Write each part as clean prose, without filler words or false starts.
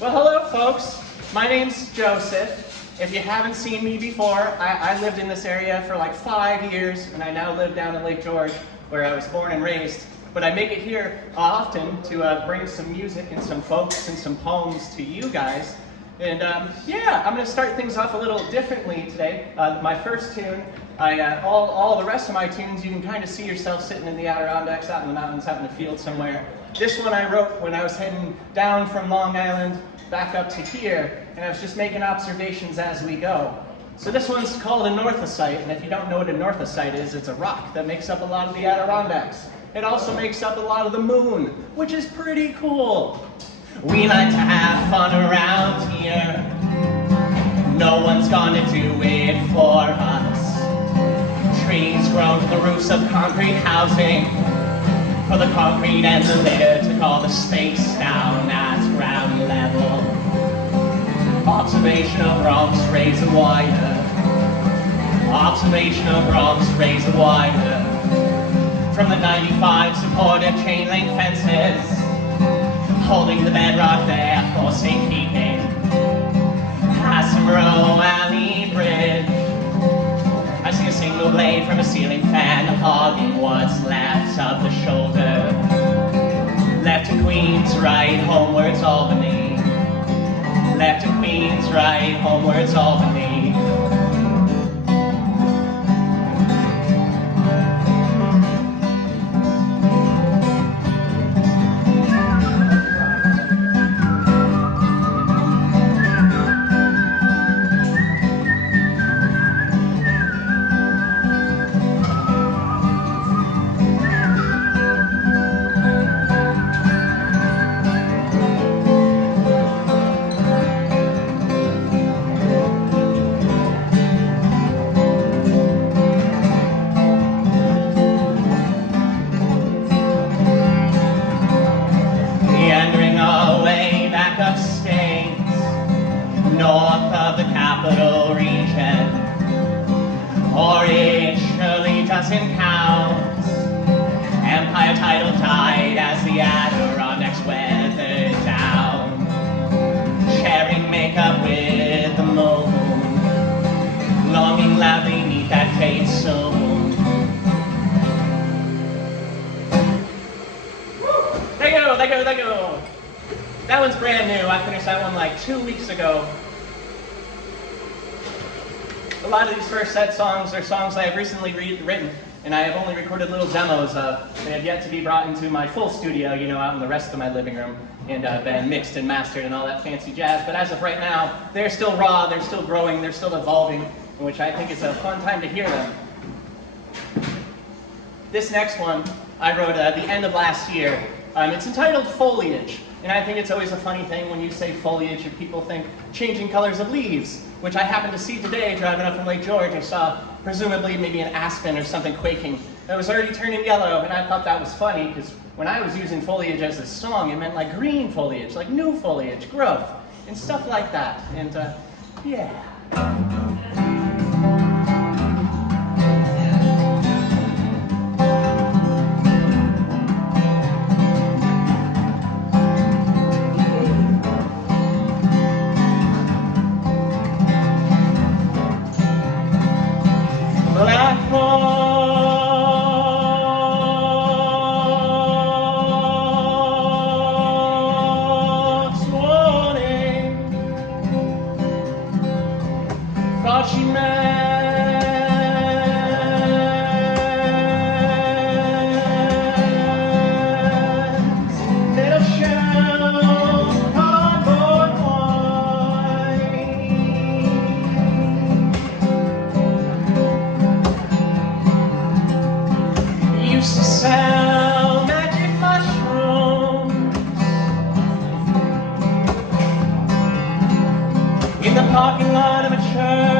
Well, hello, folks. My name's Joseph. If you haven't seen me before, I lived in this area for like 5 years, and I now live down in Lake George, where I was born and raised. But I make it here often to bring some music and some folks and some poems to you guys. And yeah, I'm going to start things off a little differently today. My first tune, all the rest of my tunes, you can kind of see yourself sitting in the Adirondacks, out in the mountains, having a field somewhere. This one I wrote when I was heading down from Long Island back up to here, and I was just making observations as we go. So this one's called anorthosite, and if you don't know what anorthosite is, it's a rock that makes up a lot of the Adirondacks. It also makes up a lot of the moon, which is pretty cool. We like to have fun around here. No one's gonna do it for us. Trees grow to the roofs of concrete housing, for the concrete and the litter took all the space down at ground level. Observation of rocks razor wire. Observation of rocks razor wire. From the 95 supported chain link fences, holding the bedrock there for safekeeping. Past Monroe Alley Bridge, I see a single blade from a ceiling fan hogging what's left of the shoulder. Left to Queens, right homewards Albany. Left to Queens, right homewards Albany. North of the capital region, or it surely doesn't count. Empire title died as the Adirondacks weathered down, sharing makeup with the moon, longing loudly neath that fade soon. There you go, there you go, there you go. That one's brand new. I finished that one like 2 weeks ago. A lot of these first set songs are songs I have recently written, and I have only recorded little demos of. They have yet to be brought into my full studio, you know, out in the rest of my living room, and been mixed and mastered and all that fancy jazz. But as of right now, they're still raw, they're still growing, they're still evolving, in which I think is a fun time to hear them. This next one I wrote at the end of last year. It's entitled Foliage, and I think it's always a funny thing when you say foliage and people think changing colors of leaves, which I happened to see today driving up from Lake George. I saw presumably maybe an aspen or something quaking that was already turning yellow, and I thought that was funny because when I was using foliage as a song, it meant like green foliage, like new foliage, growth, and stuff like that, and yeah. Thought she meant little shell cardboard wine. Used to sell magic mushrooms in the parking lot of a church.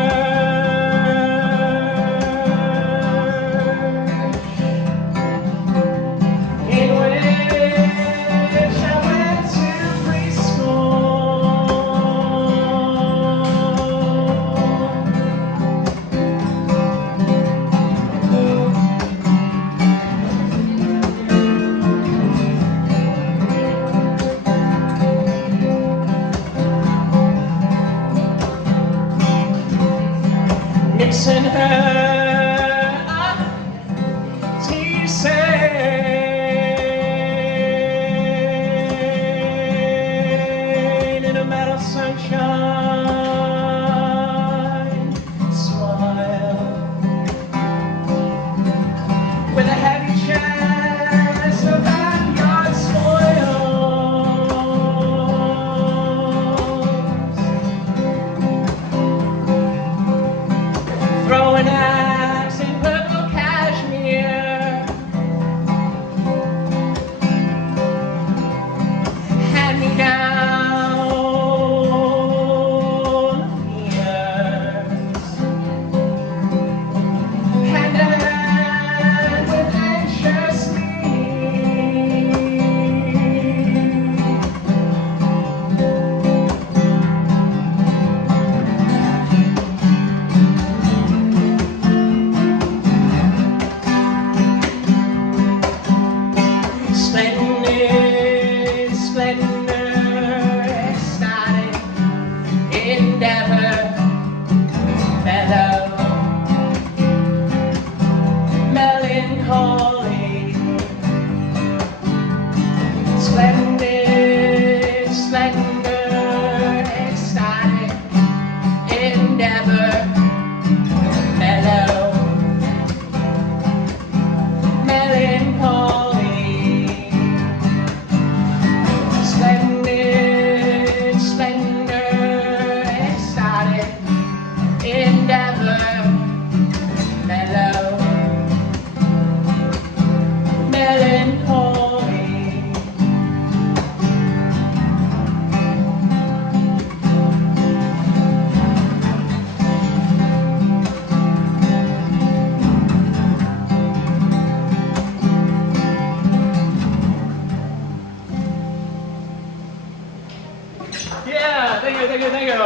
sent her a tea stain in a metal sunshine smile with a heavy chest of backyard spoils, throwing axe in purple cashmere, hand me down years, hand in hand with anxious splendid splendor, ecstatic endeavor, mellow melancholy, splendid splendor, ecstatic endeavor, mellow melancholy, splendid splendor, ecstatic endeavor, mellow melancholy. Yeah, thank you, thank you, thank you.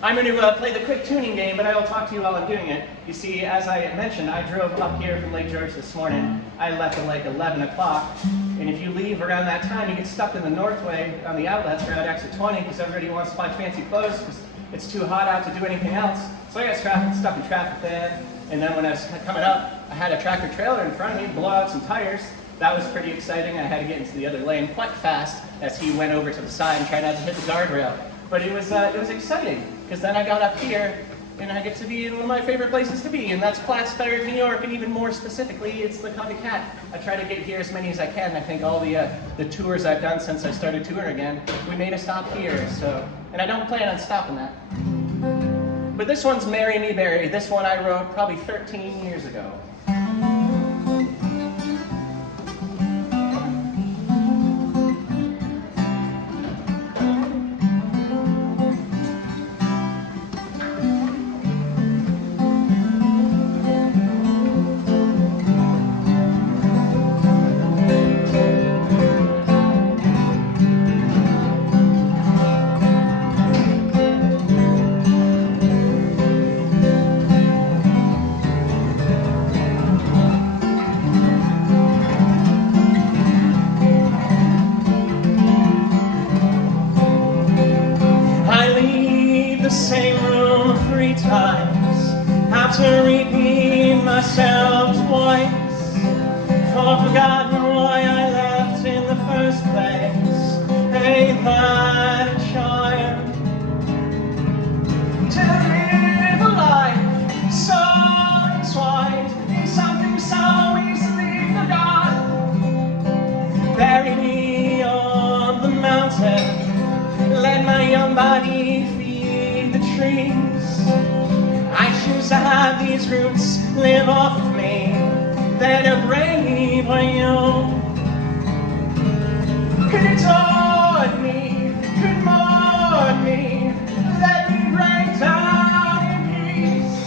I'm going to play the quick tuning game, but I will talk to you while I'm doing it. You see, as I mentioned, I drove up here from Lake George this morning. I left at like 11 o'clock, and if you leave around that time, you get stuck in the Northway on the outlets around exit 20 because everybody wants to buy fancy clothes because it's too hot out to do anything else. So I got stuck in traffic there, and then when I was coming up, I had a tractor trailer in front of me blow out some tires. That was pretty exciting. I had to get into the other lane quite fast as he went over to the side and tried not to hit the guardrail. But it was exciting, because then I got up here and I get to be in one of my favorite places to be, and that's Plattsburgh, New York, and even more specifically, it's the Koffee Kat. I try to get here as many as I can. I think all the tours I've done since I started touring again, we made a stop here, so, and I don't plan on stopping that. But this one's Marrymebury. This one I wrote probably 13 years ago. The same room 3 times, after repeating myself twice, for forgotten why I left in the first place. Ain't that a child to live a life so entwined in something so easily forgotten? Bury me on the mountain, let my young body feed the trees. I choose to have these roots live off of me, that are brave when you could adore me, could mourn me, let me break down in peace.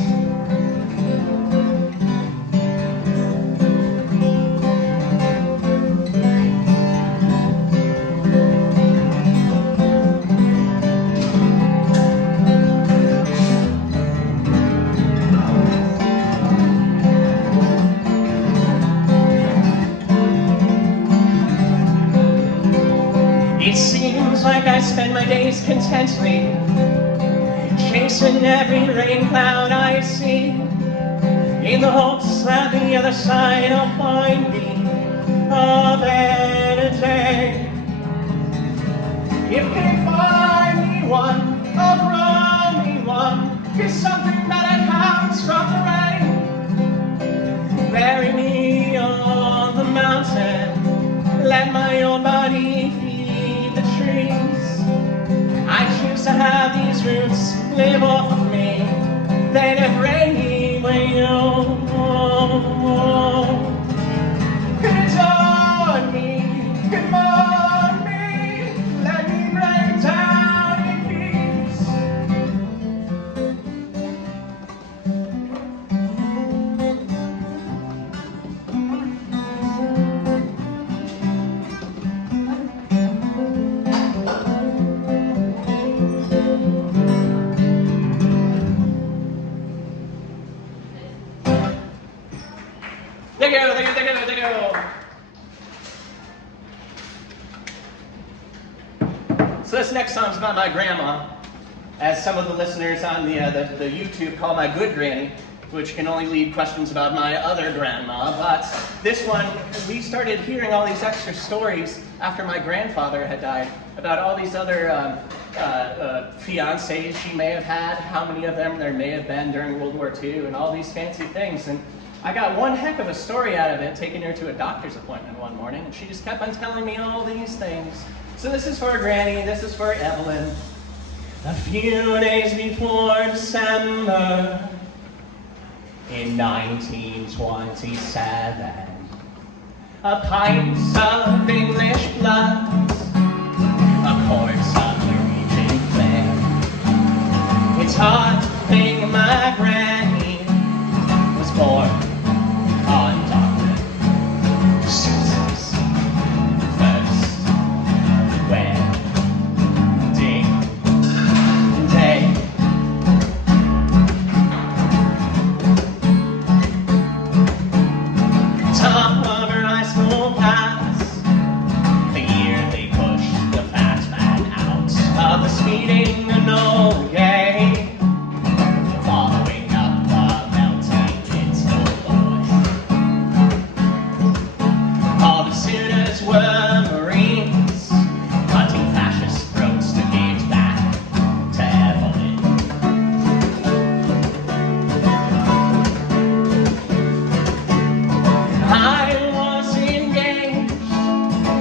It seems like I spend my days contently, chasing every rain cloud I see, in the hopes that the other side will find me a better day. If you can find me one, or run me one, 'cause something better comes from the rain. Bury me on the mountain, let my old body feed the trees. I choose to have these roots live off of me, then if rainy when you could adore me, could mourn me, let me break down in peace. Thank you. So this next song's about my grandma, as some of the listeners on the YouTube call my good granny, which can only lead questions about my other grandma. But this one, we started hearing all these extra stories after my grandfather had died about all these other fiancés she may have had, how many of them there may have been during World War II, and all these fancy things. And I got one heck of a story out of it, taking her to a doctor's appointment one morning, and she just kept on telling me all these things. So this is for Granny, this is for Evelyn. A few days before December in 1927, a pint of English blood, a corpse of Norwegian flame. It's hard to think my granny was born on Dr. Seuss's first wedding day. Top of her high school class, the year they pushed the fat man out of the speeding no gay. Following up the melting into boys. All the suitors were Marines, hunting fascist throats to give back to Evelyn. I was engaged,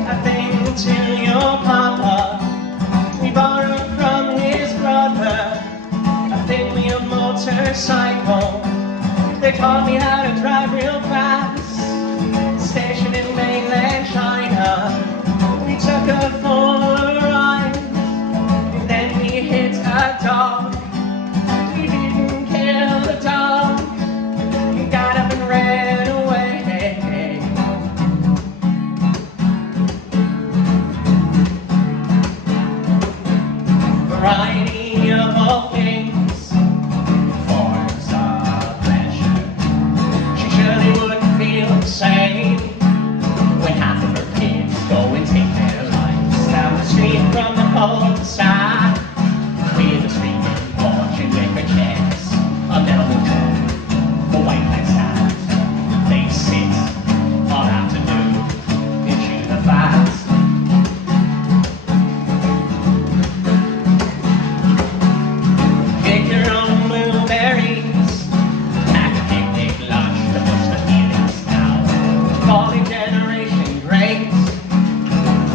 I think, to your papa. We borrowed from his brother a thin-wheel motorcycle. They taught me how to drive real fast. Stationed in mainland China, we took her for a ride, and then we hit a dog. We didn't kill the dog. He got up and ran away. Variety of all things, forms of pleasure. She surely wouldn't feel the same when half of her kids go and take their lives down the street from the cul-de-sac, with a screaming porch and wicker chairs, a metal door, the white lights out. They sit all afternoon and chew the fast. Pick your own blueberries, pack a picnic lunch to push the feelings down. Falling generation grapes,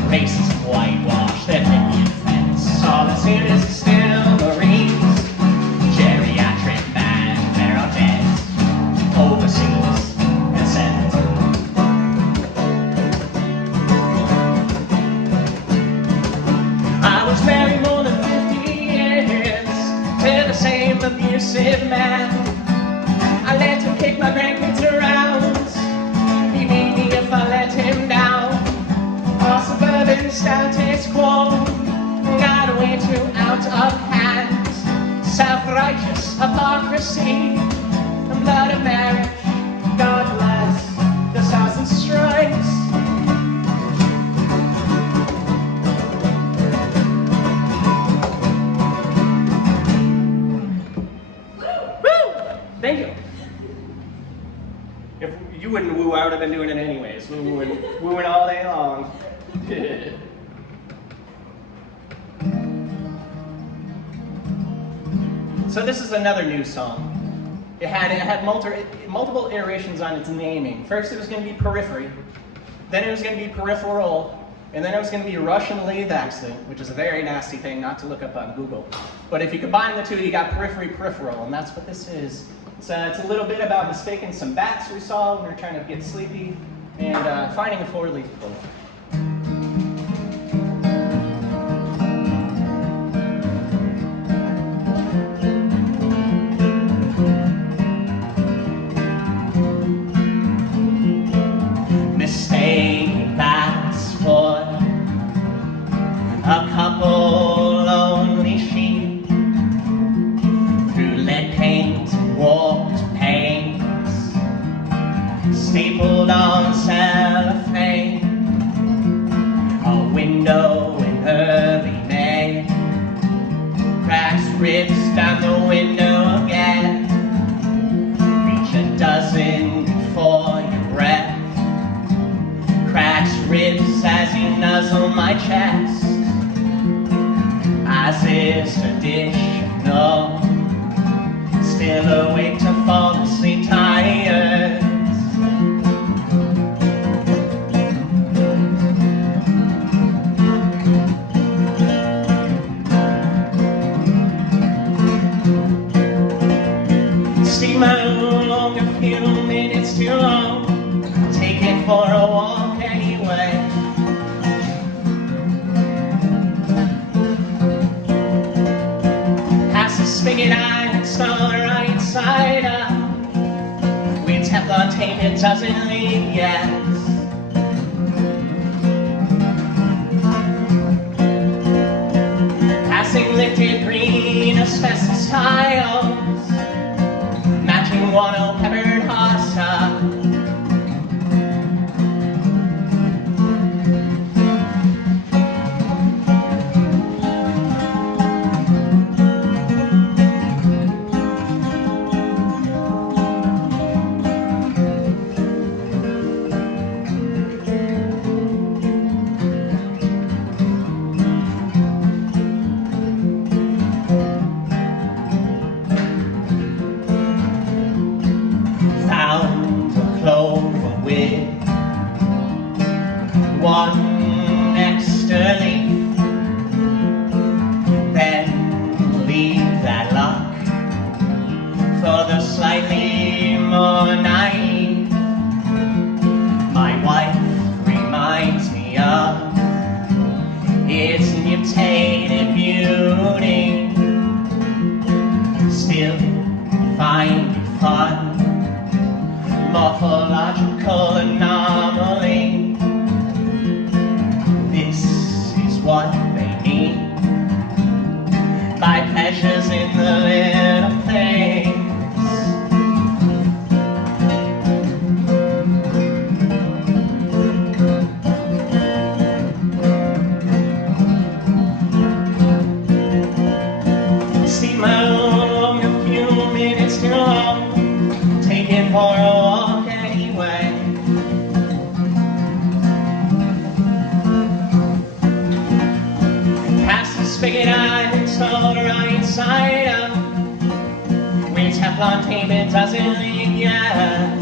racism whitewash their Indian fence. All the students are still Marines, geriatric man, they're all dead, overseas and sent. I was married more than 50 years to the same abusive man. I let him kick my grandkids around. He beat me if I let him down. Our suburban status quo got way too out of hand. Self-righteous hypocrisy, the blood of marriage. God bless the Thousand Strikes. I would have been doing it anyways. Wooing all day long. So this is another new song. It had multiple iterations on its naming. First it was going to be periphery, then it was going to be peripheral, and then it was going to be Russian lathe accident, which is a very nasty thing not to look up on Google. But if you combine the two, you got periphery, peripheral, and that's what this is. It's a little bit about mistaking some bats we saw when we were trying to get sleepy, and finding a four-leaf clover. Mistake bats for a couple lonely sheep through lead paint and warped panes, stapled on cellophane, a window in early May, cracks ribs down the window again, reach a dozen before your breath. Cracks ribs as you nuzzle my chest, as is traditional, still awake to fall asleep tired. Steam along a few minutes too long, take it for a walk. Spigot I install right side up. We Teflon tape, it doesn't leak yet. Passing lifted green asbestos tiles, matching guano peppered hosta. One extra leaf, then leave that lock for the slightly more naive. My wife reminds me of its mutated beauty, still find it fun, morphological anomaly. What they need by pleasures in the little things. Steam along a few minutes too long, take it for a walk anyway. Spigot I installed right side up. With Teflon tape, it doesn't leak yet.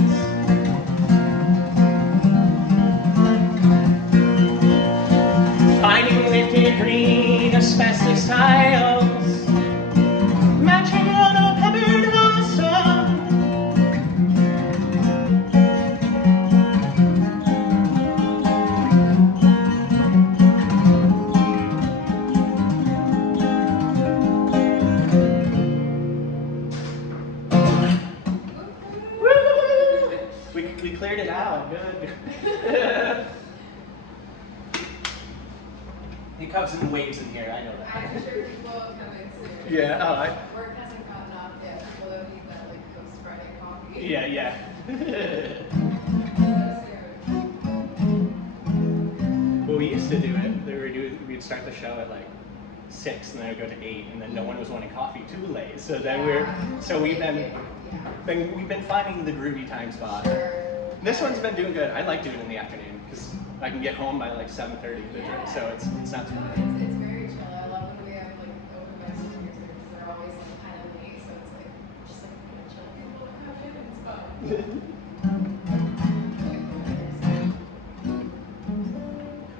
Finding lifted green asbestos tiles, matching guano peppered hosta. We cleared it out, good. It comes in waves in here, I know that. I'm sure people will come in soon. Yeah, Work hasn't gotten off yet. People don't need that like post-Friday coffee. Yeah. Well, we used to do it. We'd start the show at like 6, and then I'd go to 8, and then no one was wanting coffee too late. So then we've been finding the groovy time spot. Sure. This one's been doing good. I like doing it in the afternoon because I can get home by like 7:30, so it's not too bad. It's very chill. I love when we have like open mics and music because they're always like kind of late, so it's like just like kind of chill. People have it and it's fun.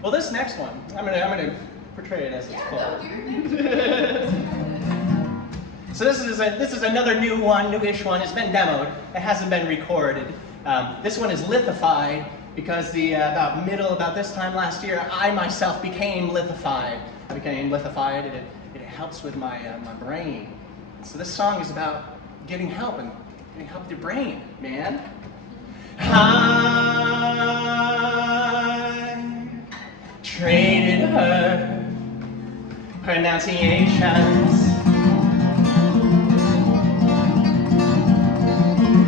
Well, this next one, I'm gonna portray it as it's called. No, do your thing. So this is another new one, newish one. It's been demoed. It hasn't been recorded. This one is lithified because about this time last year, I myself became lithified. I became lithified. It helps with my brain. So this song is about getting help and getting help with your brain, man. I traded her pronunciations,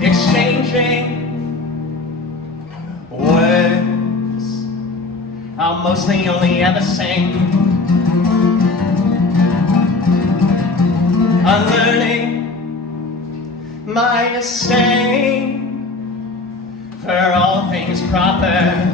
exchanging words I'll mostly only ever sing, unlearning my disdain for all things proper.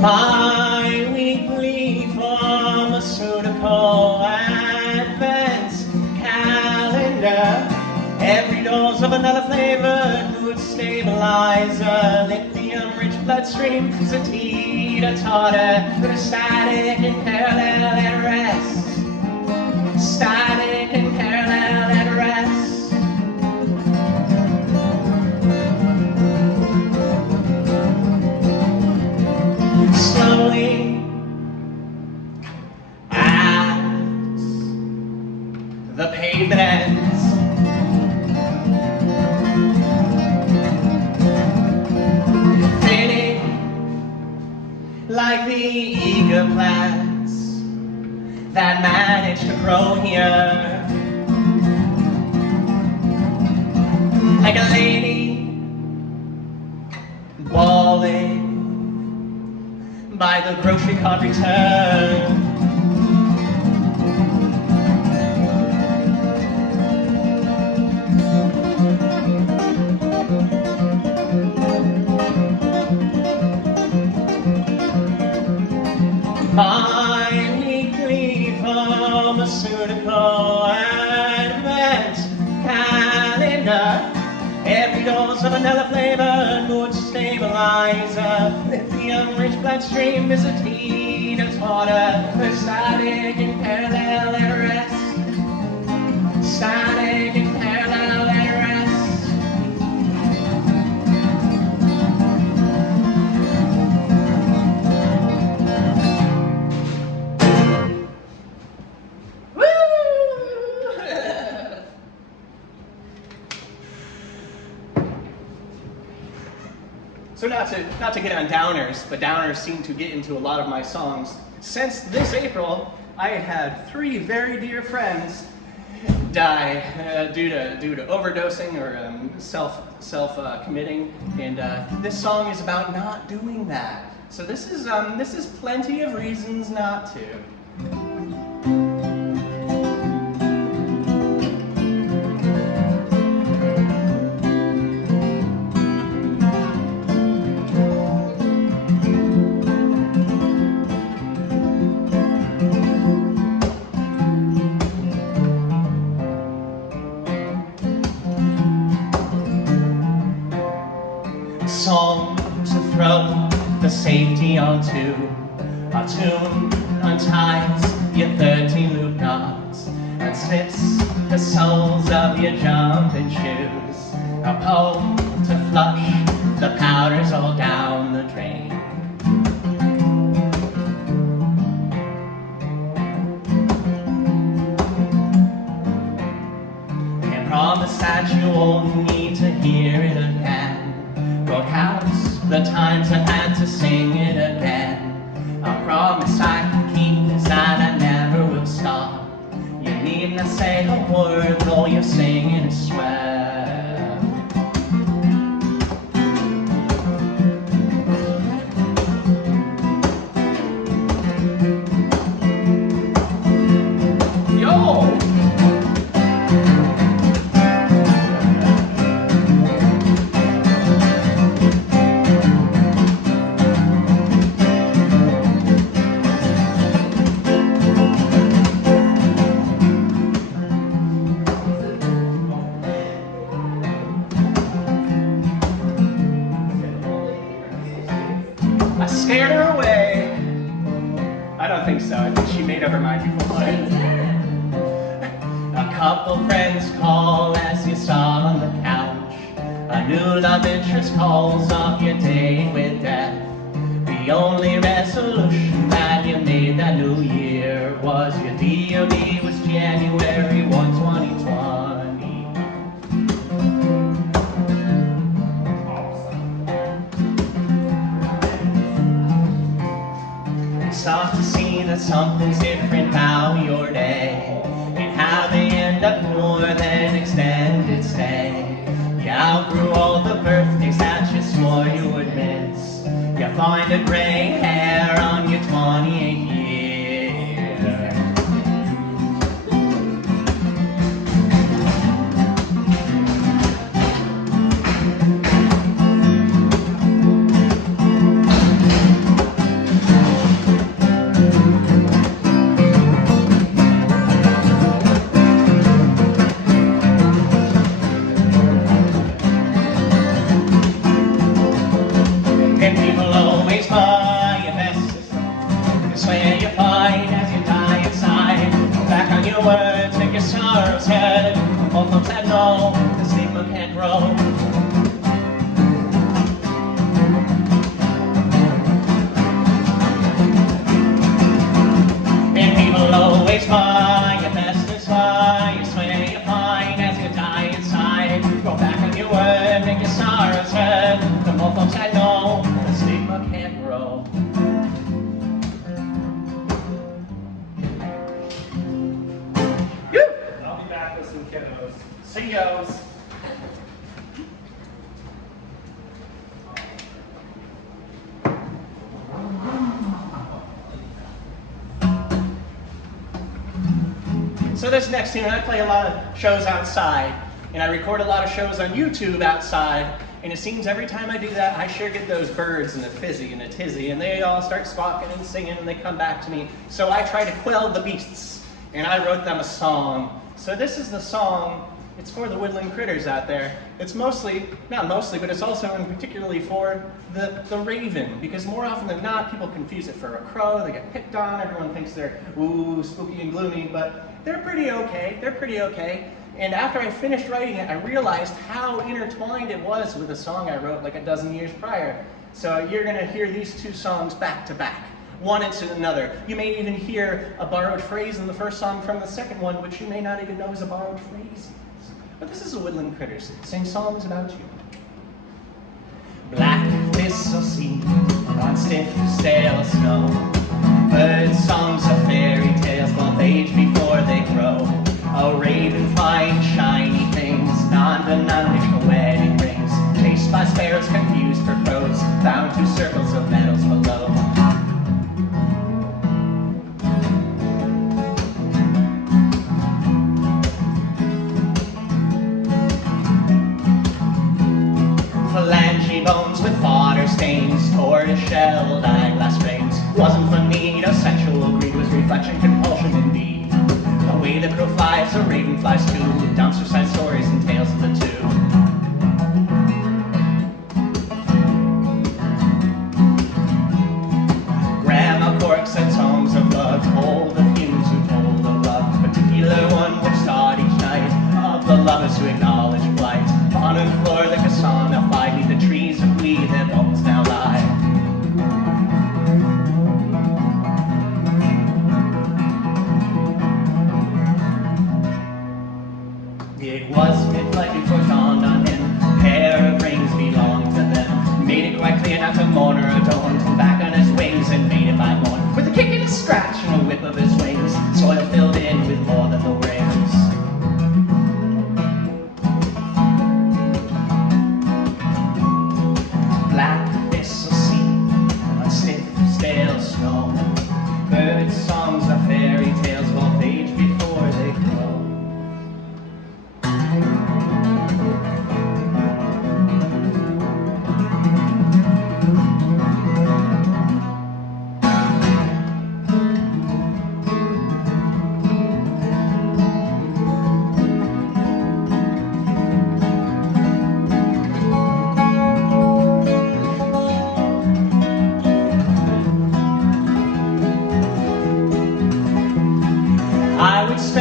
My weekly pharmaceutical advent calendar, every dose of another flavored mood stabilizer, lithium-rich bloodstream, sativa tartar, with a static and parallel at rest, static and parallel at rest. Slowly, as the pavement ends, fading like the eager plants that manage to grow here, like a lady bawling by the grocery cart return. My weekly pharmaceutical advent calendar, every dose of vanilla flavor, mood stabilizer, lithium-rich bloodstream, sativa tartar, static and parallel at rest, static and parallel at rest. So not to get on downers, but downers seem to get into a lot of my songs. Since this April, I had 3 very dear friends die due to overdosing or self committing, and this song is about not doing that. So this is plenty of reasons not to. Song to throw the safety onto, a tune unties your 13 loop knots and slips the soles of your jumping shoes, a poem to flush the powders all down the drain. Can't promise that you won't need to hear it again. Go count the times I've had to sing it again. I promise I can keep this, that I never will stop. You need not say a word, though you're singing a swear. Never mind, you full mind. A couple friends call as you saw on the couch. A new love interest calls off your date with death. The only resolution that you made that new year was your DOD was January 1, 2020. It's off to see that something's different about your day, and how they end up more than extended stay. You outgrew all the birthdays that you swore you would miss. You find a gray hair on your 28th year. So this next tune, I play a lot of shows outside, and I record a lot of shows on YouTube outside, and it seems every time I do that, I sure get those birds and a fizzy and a tizzy, and they all start squawking and singing, and they come back to me. So I try to quell the beasts, and I wrote them a song. So this is the song. It's for the woodland critters out there. It's mostly, not mostly, but it's also and particularly for the raven, because more often than not, people confuse it for a crow. They get picked on. Everyone thinks they're, ooh, spooky and gloomy, but they're pretty okay. They're pretty okay. And after I finished writing it, I realized how intertwined it was with a song I wrote like a dozen years prior. So you're gonna hear these two songs back to back, one into another. You may even hear a borrowed phrase in the first song from the second one, which you may not even know is a borrowed phrase. But this is a Woodland Critters. Sing songs about you. Black thistle seed on stiff, stale snow. Bird songs of fairy tales both age before they grow. A raven flying shiny things, non-denominational wedding rings. Chased by sparrows confused for crows, bound to circles of metals below. Phalange bones with fodder stains, tortoise-shell eyeglass frames. Wasn't for need, a sexual greed was reflection, compulsion indeed. The way the crow flies, a raven flies too. Dumpster side stories and tales of the two. Grandma corks and songs of love told the fumes who told of love. Particular one which thought each night of the lovers who acknowledge flight. On the floor the cassana flied neath the trees of glee, their bones now lie. It was midnight before it dawned on him. A pair of rings belonged to them. Made it quite clear not to mourn or adorn. Come back on his wings and made it by morn. With a kick and a scratch and a whip of his wings. Soil filled in with more than the rings. Black thistle seed on stiff, stale snow. Bird songs of fairy tales both age before they grow.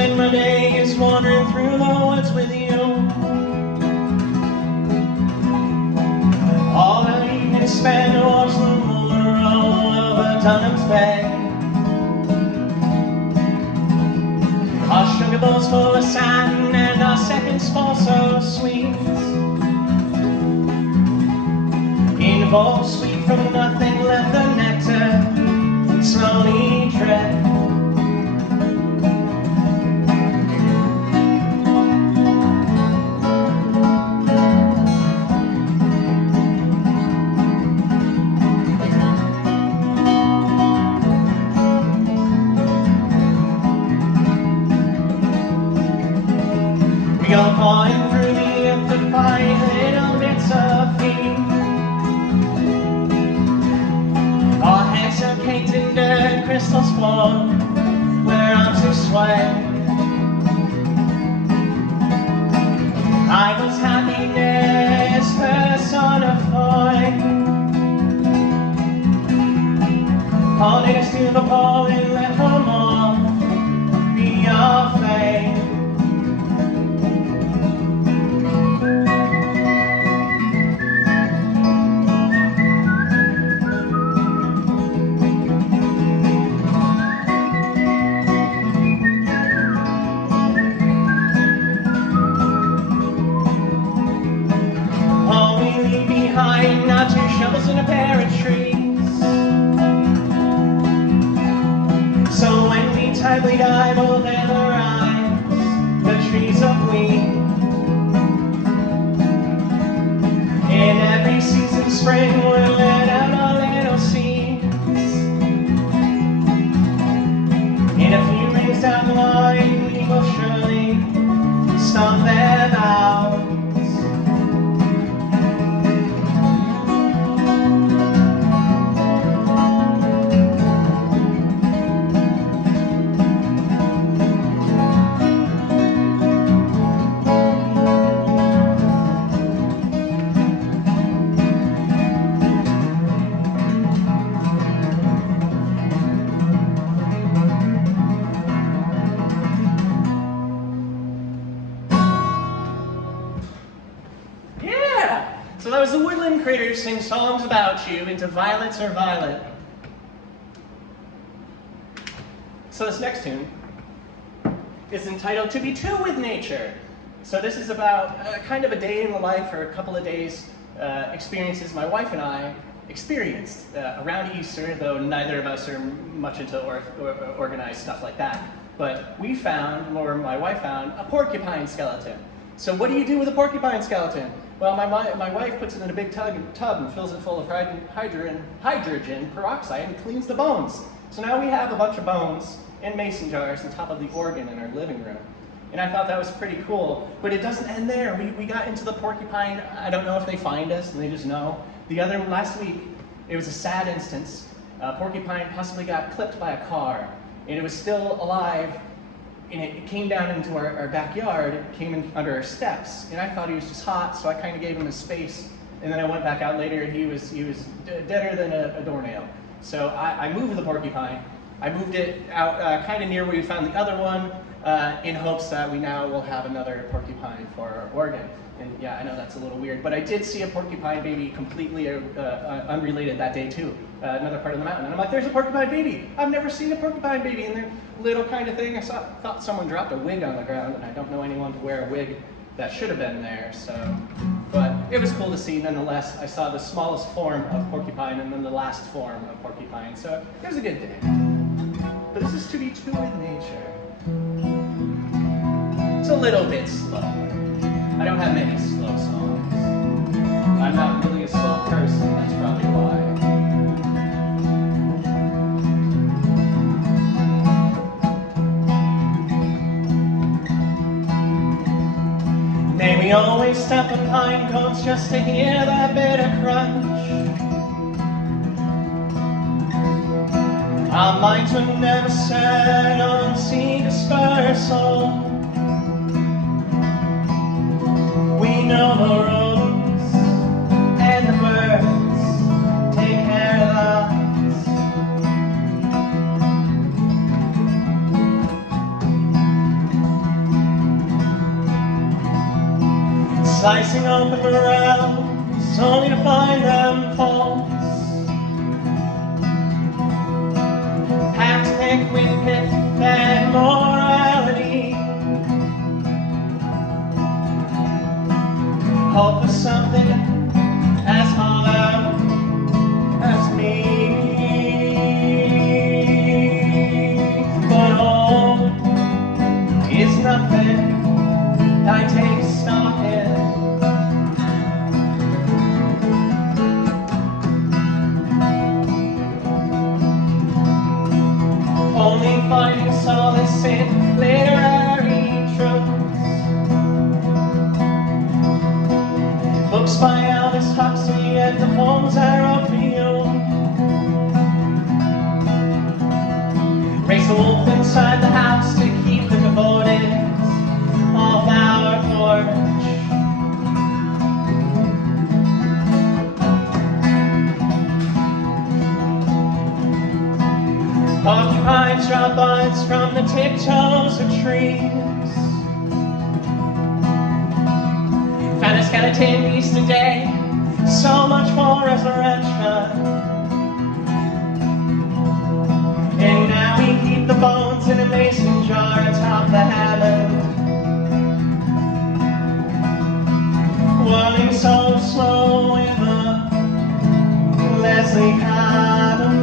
spend my days wandering through the woods with you. All the evening spent watching the moon roll over Dunham's Bay. Our sugar bowls full of sand and our seconds fall so sweet. Involved sweet from nothing, let the nectar slowly tread. We go falling through the lithified little bits of heat. Our hands are caked in dirt, crystals fall with our arms to sway. I was happiness personified, holding us to the pole and let her more be our fate. Now 2 shovels and a pair of trees. So when we tidally dive, oh there arise the trees of wheat. In every season, spring, we'll let out our little seeds. In a few rings down the line, we will surely stomp them out. So that was the Woodland Critters sing songs about you into violets or violet. So this next tune is entitled To Be Two with Nature. So this is about kind of a day in the life, or a couple of days experiences my wife and I experienced around Easter, though neither of us are much into organized stuff like that. But we found, or my wife found, a porcupine skeleton. So what do you do with a porcupine skeleton? Well, my wife puts it in a big tub and fills it full of hydrogen peroxide and cleans the bones. So now we have a bunch of bones in mason jars on top of the organ in our living room. And I thought that was pretty cool. But it doesn't end there. We got into the porcupine. I don't know if they find us and they just know. Last week, it was a sad instance. A porcupine possibly got clipped by a car, and it was still alive. And it came down into our backyard, it came in under our steps, and I thought he was just hot, so I kind of gave him his space. And then I went back out later, and he was deader than a doornail. So I moved the porcupine. I moved it out kind of near where we found the other one, in hopes that we now will have another porcupine for our organ. And yeah, I know that's a little weird, but I did see a porcupine baby completely unrelated that day too, another part of the mountain. And I'm like, there's a porcupine baby. I've never seen a porcupine baby in their little kind of thing. I thought someone dropped a wig on the ground, and I don't know anyone to wear a wig that should have been there. So, but it was cool to see nonetheless. I saw the smallest form of porcupine and then the last form of porcupine. So it was a good day. But this is To Be Two with Nature. It's a little bit slow. I don't have many slow songs. I'm not really a slow person, that's probably why. May we always step on pine cones just to hear that bitter crunch. Our minds were never set on sea dispersal. We know the roads and the birds take care of us. slicing open morels, only to find them false. Packed thick with pith and morality. Hope for something as hollow as me. But all is nothing I take stock in. Only finding solace in literary truths. Books by Aldous Huxley and the poems Arrowfield. Raise the wolf inside the house to keep the devoted off our porch. Porcupines drop buds from the tiptoes of trees. Found a skeleton piece today, so much for resurrection. And now we keep the bones in a mason jar atop the Hammond. Whirling so slow with a Leslie Cadden.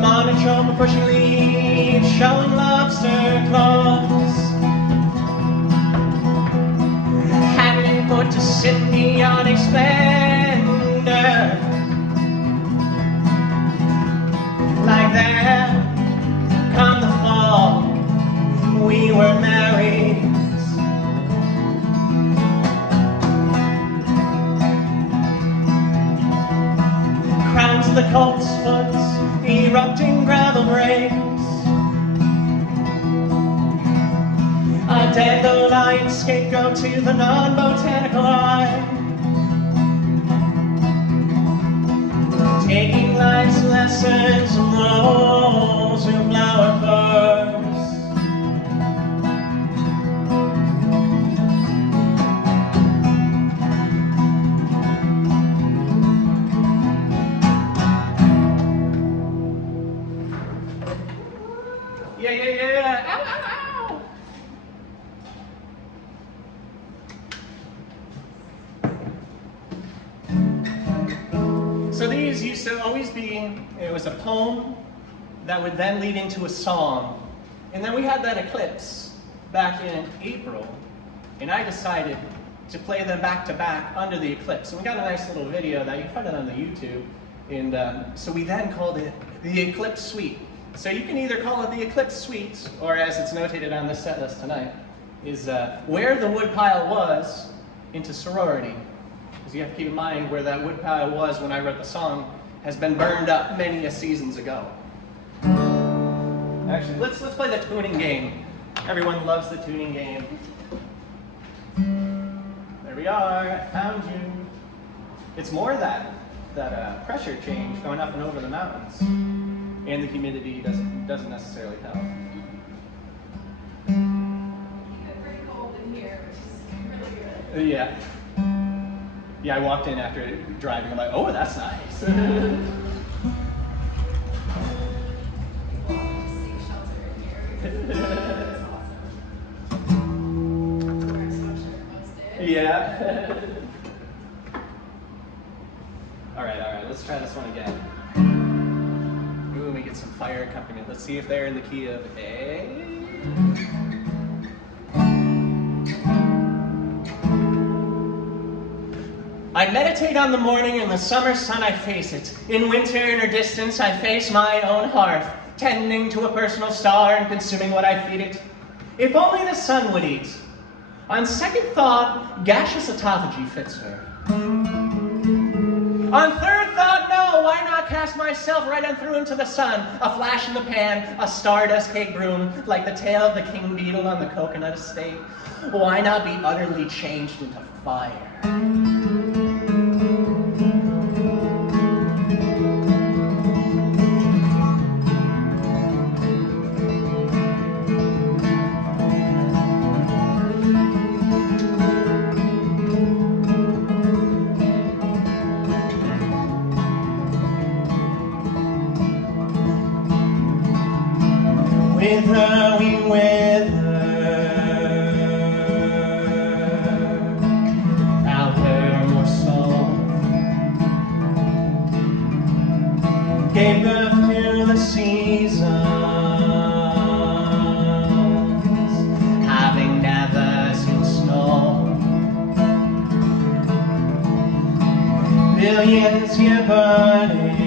Monotone pushing leaves, showing lobster claws. Hand put to sit the onyx splendor. Like that, come the fall, we were married. Crowns of the colt's foot, erupting gravel breaks. A dandelion scapegoat to the non-botanical eye. Taking life's lessons from rose and flower first. Yeah, yeah, yeah. Ow, ow, ow. So these used to always be, it was a poem that would then lead into a song. And then we had that eclipse back in April, and I decided to play them back to back under the eclipse. And we got a nice little video that you can find it on the YouTube. And so we then called it the Eclipse Suite. So you can either call it the Eclipse Suite, or as it's notated on this set list tonight, is where the woodpile was into sorority. Because you have to keep in mind where that woodpile was when I wrote the song has been burned up many a seasons ago. Actually, let's play the tuning game. Everyone loves the tuning game. There we are, I found you. It's more that pressure change going up and over the mountains. And the humidity doesn't necessarily help. It's pretty cold in here, which is really good. Yeah. Yeah, I walked in after driving. I'm like, oh, that's nice. Seek shelter in here. It's awesome. Wear a sweatshirt most days. Yeah. All right, let's try this one again. Ooh, let me get some fire accompaniment. Let's see if they're in the key of A. I meditate on the morning, in the summer sun I face it. In winter, in her distance, I face my own hearth, tending to a personal star and consuming what I feed it. If only the sun would eat. On second thought, gaseous autophagy fits her. On third thought, no, why not cast myself right on through into the sun? A flash in the pan, a stardust cake broom, like the tail of the king beetle on the coconut estate. Why not be utterly changed into fire? whither we wither, outer more soul, gave birth to the seasons, having never seen snow. Billions here burning,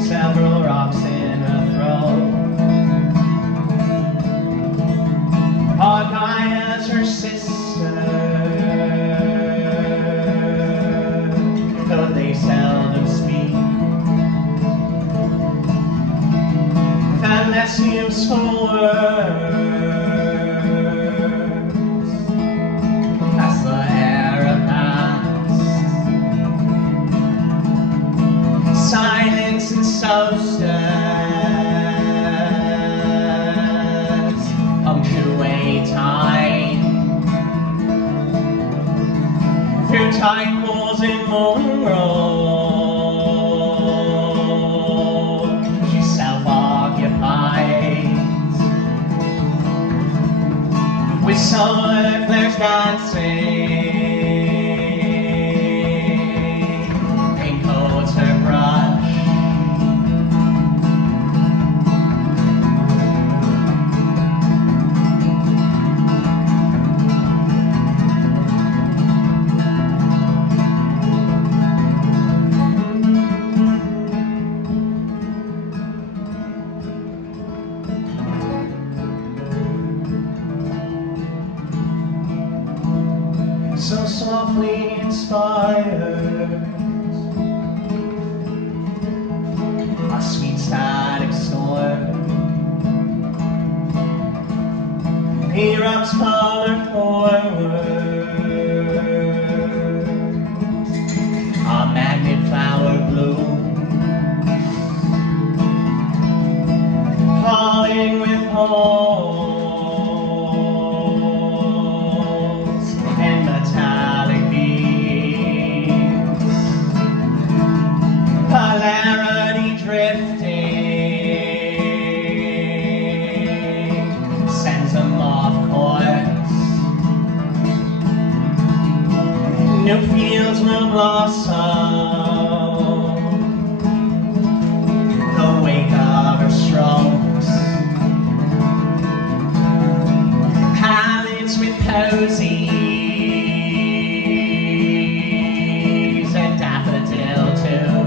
several rocks in a throw. Argaia's her sister, though they seldom speak. And less useful words as the era passed. Silence and substance punctuate time. Through tide pools in Monroe, she's self-occupied, with solar flares dancing, paint coats her brush. So softly inspired, a sweet static snore erupts color forward, a magnet flower blooms, falling with holes and metallic beams, polarity drifting sends them off course. New fields will blossom, the wake of her strokes. Palettes with posies and daffodil too.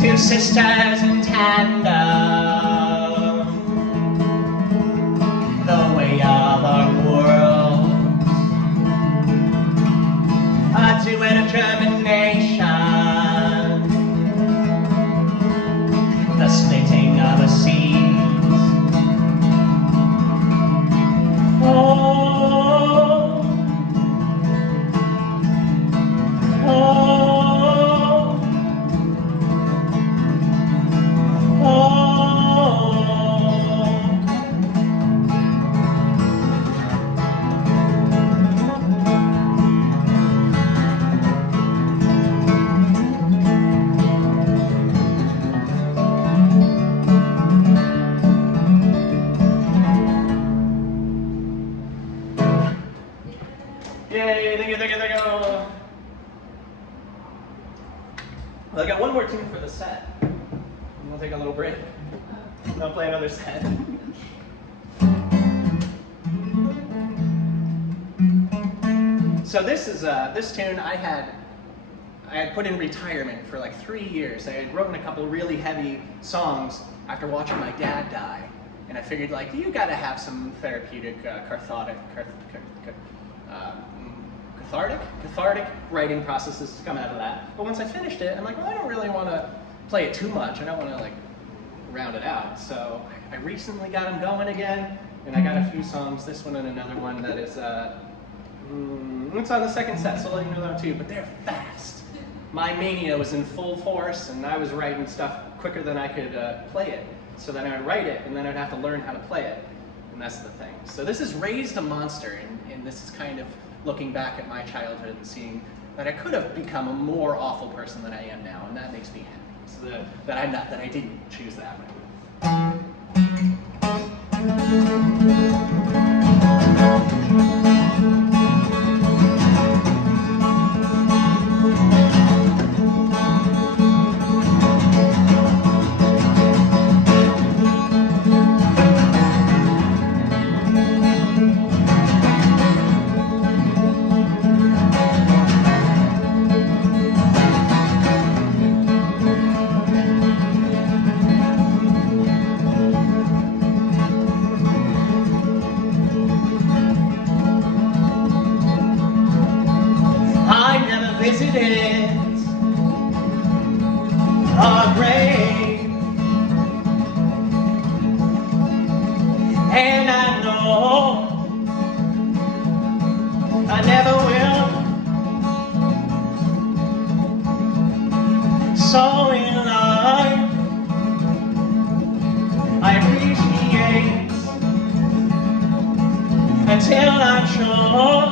Two sisters in tandem, the way of our world. A duet of germination, the splitting of a seed. Oh, oh, oh. Yay, thank you, thank you, thank you. Well, I got one more tune for the set. We'll take a little break. I'll play another set. So this tune I had put in retirement for like 3 years. I had written a couple really heavy songs after watching my dad die, and I figured like you got to have some therapeutic, cathartic writing processes to come out of that. But once I finished it, I'm like, well, I don't really want to play it too much. I don't want to like round it out. So I recently got them going again, and I got a few songs, this one and another one that is, it's on the second set, so I'll let you know that too, but they're fast. My mania was in full force, and I was writing stuff quicker than I could play it. So then I'd write it, and then I'd have to learn how to play it, and that's the thing. So this is Raised a Monster, and this is kind of looking back at my childhood and seeing that I could have become a more awful person than I am now, and that makes me happy. so that I didn't choose that one. Visited our grave, and I know I never will. So in life, I appreciate until I'm sure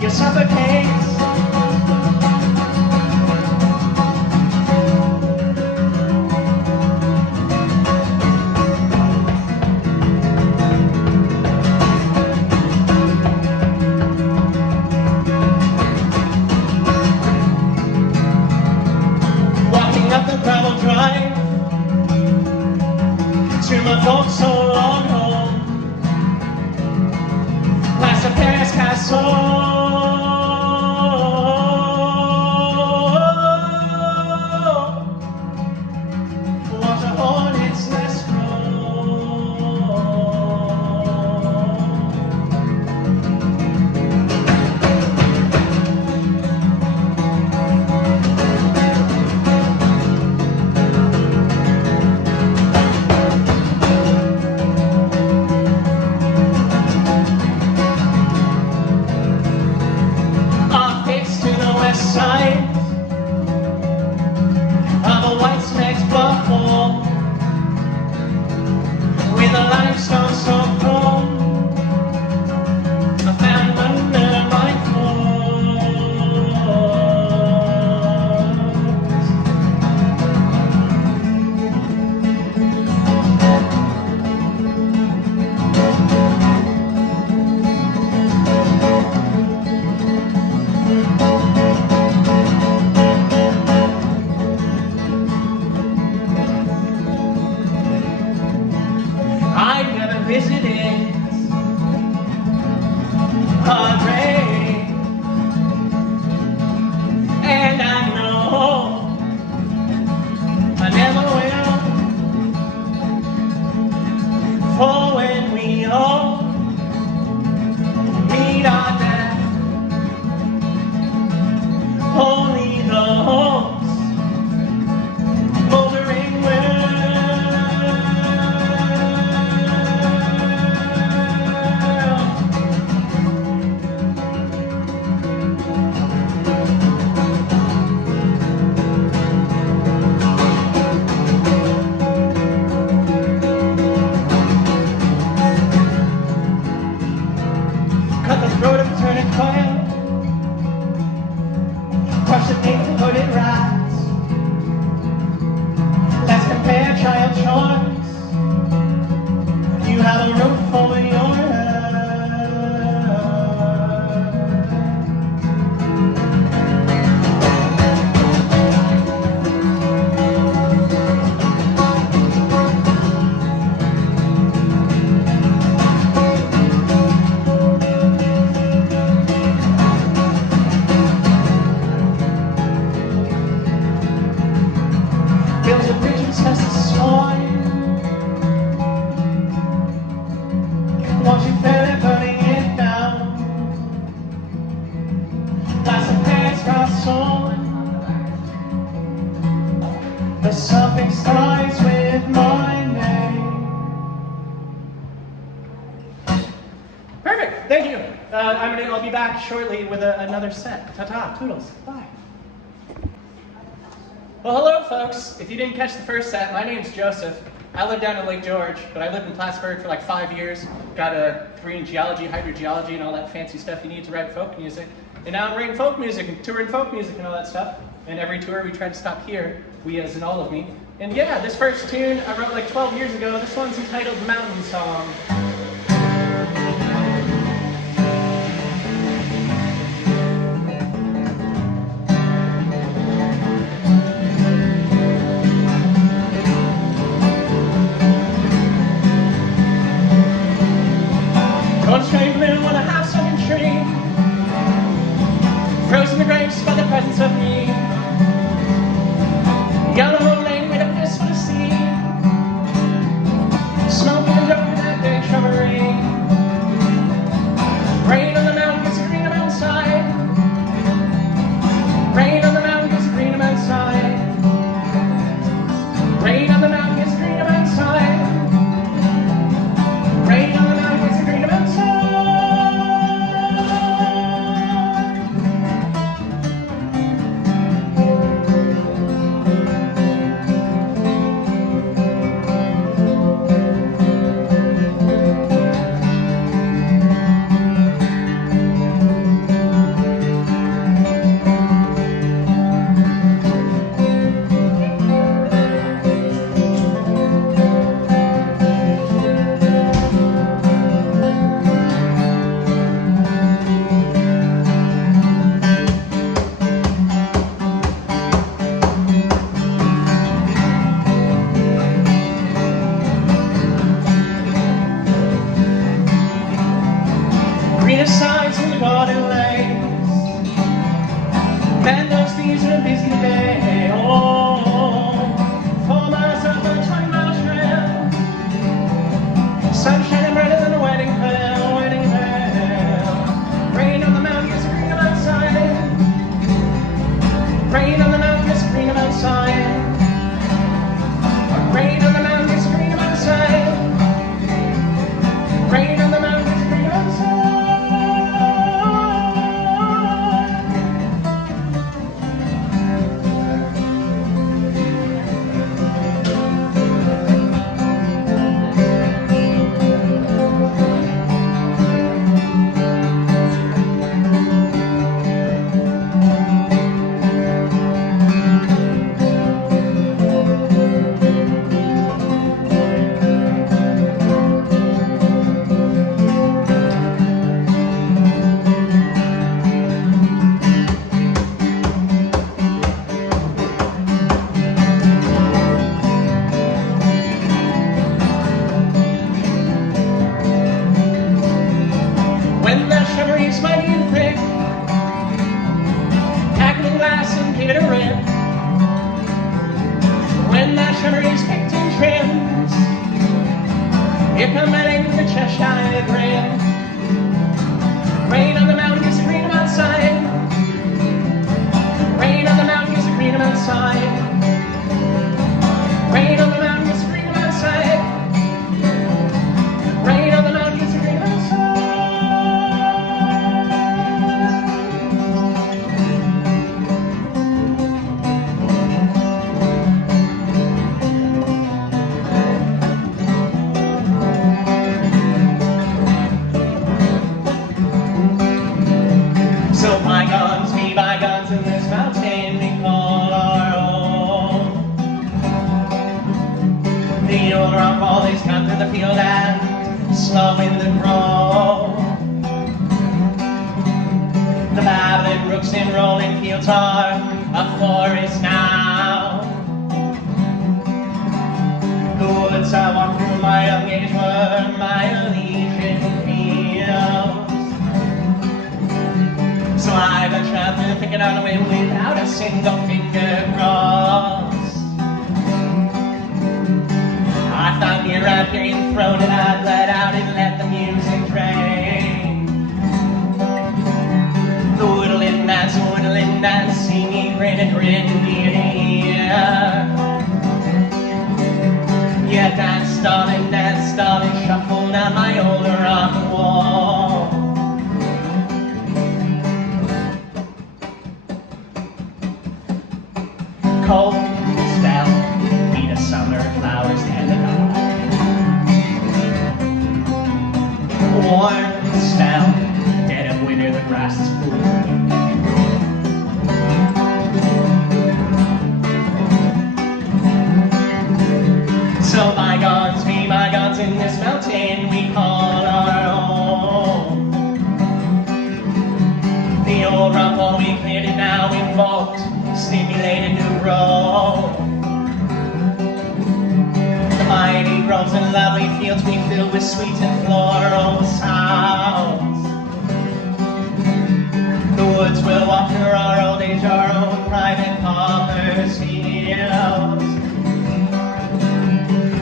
you suffocate. Walking up the gravel drive to my folks so long home, past the Paris castle. Perfect, thank you. I'll be back shortly with another set. Ta-ta, toodles, bye. Well, hello, folks. If you didn't catch the first set, my name's Joseph. I live down in Lake George, but I lived in Plattsburgh for like 5 years. Got a degree in geology, hydrogeology, and all that fancy stuff you need to write folk music. And now I'm writing folk music and touring folk music and all that stuff. And every tour we try to stop here, we as in all of me. And yeah, this first tune I wrote like 12 years ago. This one's entitled Mountain Song. Cold straight blue on a half-sunken tree, frozen to grace by the presence of me. Yellow lane with a fistful of sea, smoking and joking that day shrubbery. Rain on the mountain gets green outside. Rain on the mountain gets green outside. Rain on the mountain gets green outside. Rain on the mountain gets green outside. Greener sides in the garden lanes, man those bees are busy today. Oh, 4 miles up a 20-mile trail, sun shining brighter than a wedding bell, wedding bell. Rain on the mountain gets green outside. Rain on the mountain gets green outside. Rain on the mountain gets green outside. Rain on the mountain gets green outside. When the shrubbery's mighty and thick, hackmatack glass and painted a red. When the shrubbery's picked and trimmed, here come adding the Cheshire grin. Rain on the mountain gets green outside. Rain on the mountain gets green outside. Rain on the mountain gets green outside. Rain on the mountain gets green outside. So bygones be bygones, in this mountain we call our own. The old rock volleys come through the field and slow in the grow. The babbling brooks and rolling fields are a forest now. The woods I walked through my young age were my Elysian fields. So I venture out there thinking on a way without a single finger crossed. I found me around here enthroned and I'd let out and let the music drain. The woodland dance, singing grin and grin in the ear. Yeah, dance darling, shuffle down my old rock wall. Cold spell, beat of summer, flowers and the dark. Warm spell, dead of winter, the grass is cool. sounds in this mountain we call our own. The old rumble we cleared it now invoked, stimulated new growth. The mighty groves and lovely fields we fill with sweet and floral sounds. The woods will walk through our old age, our own private paupers' fields.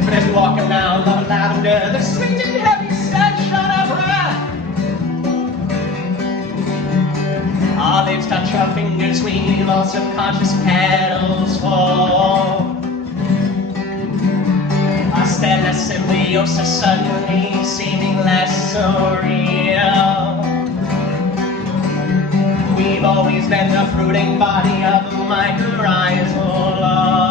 But as we walk around the lavender, the sweet and heavy stench on our breath. Our lips touch our fingers, we leave all subconscious petals fall. Our stellar symbiosis suddenly seeming less surreal. We've always been the fruiting body of mycorrhizal love.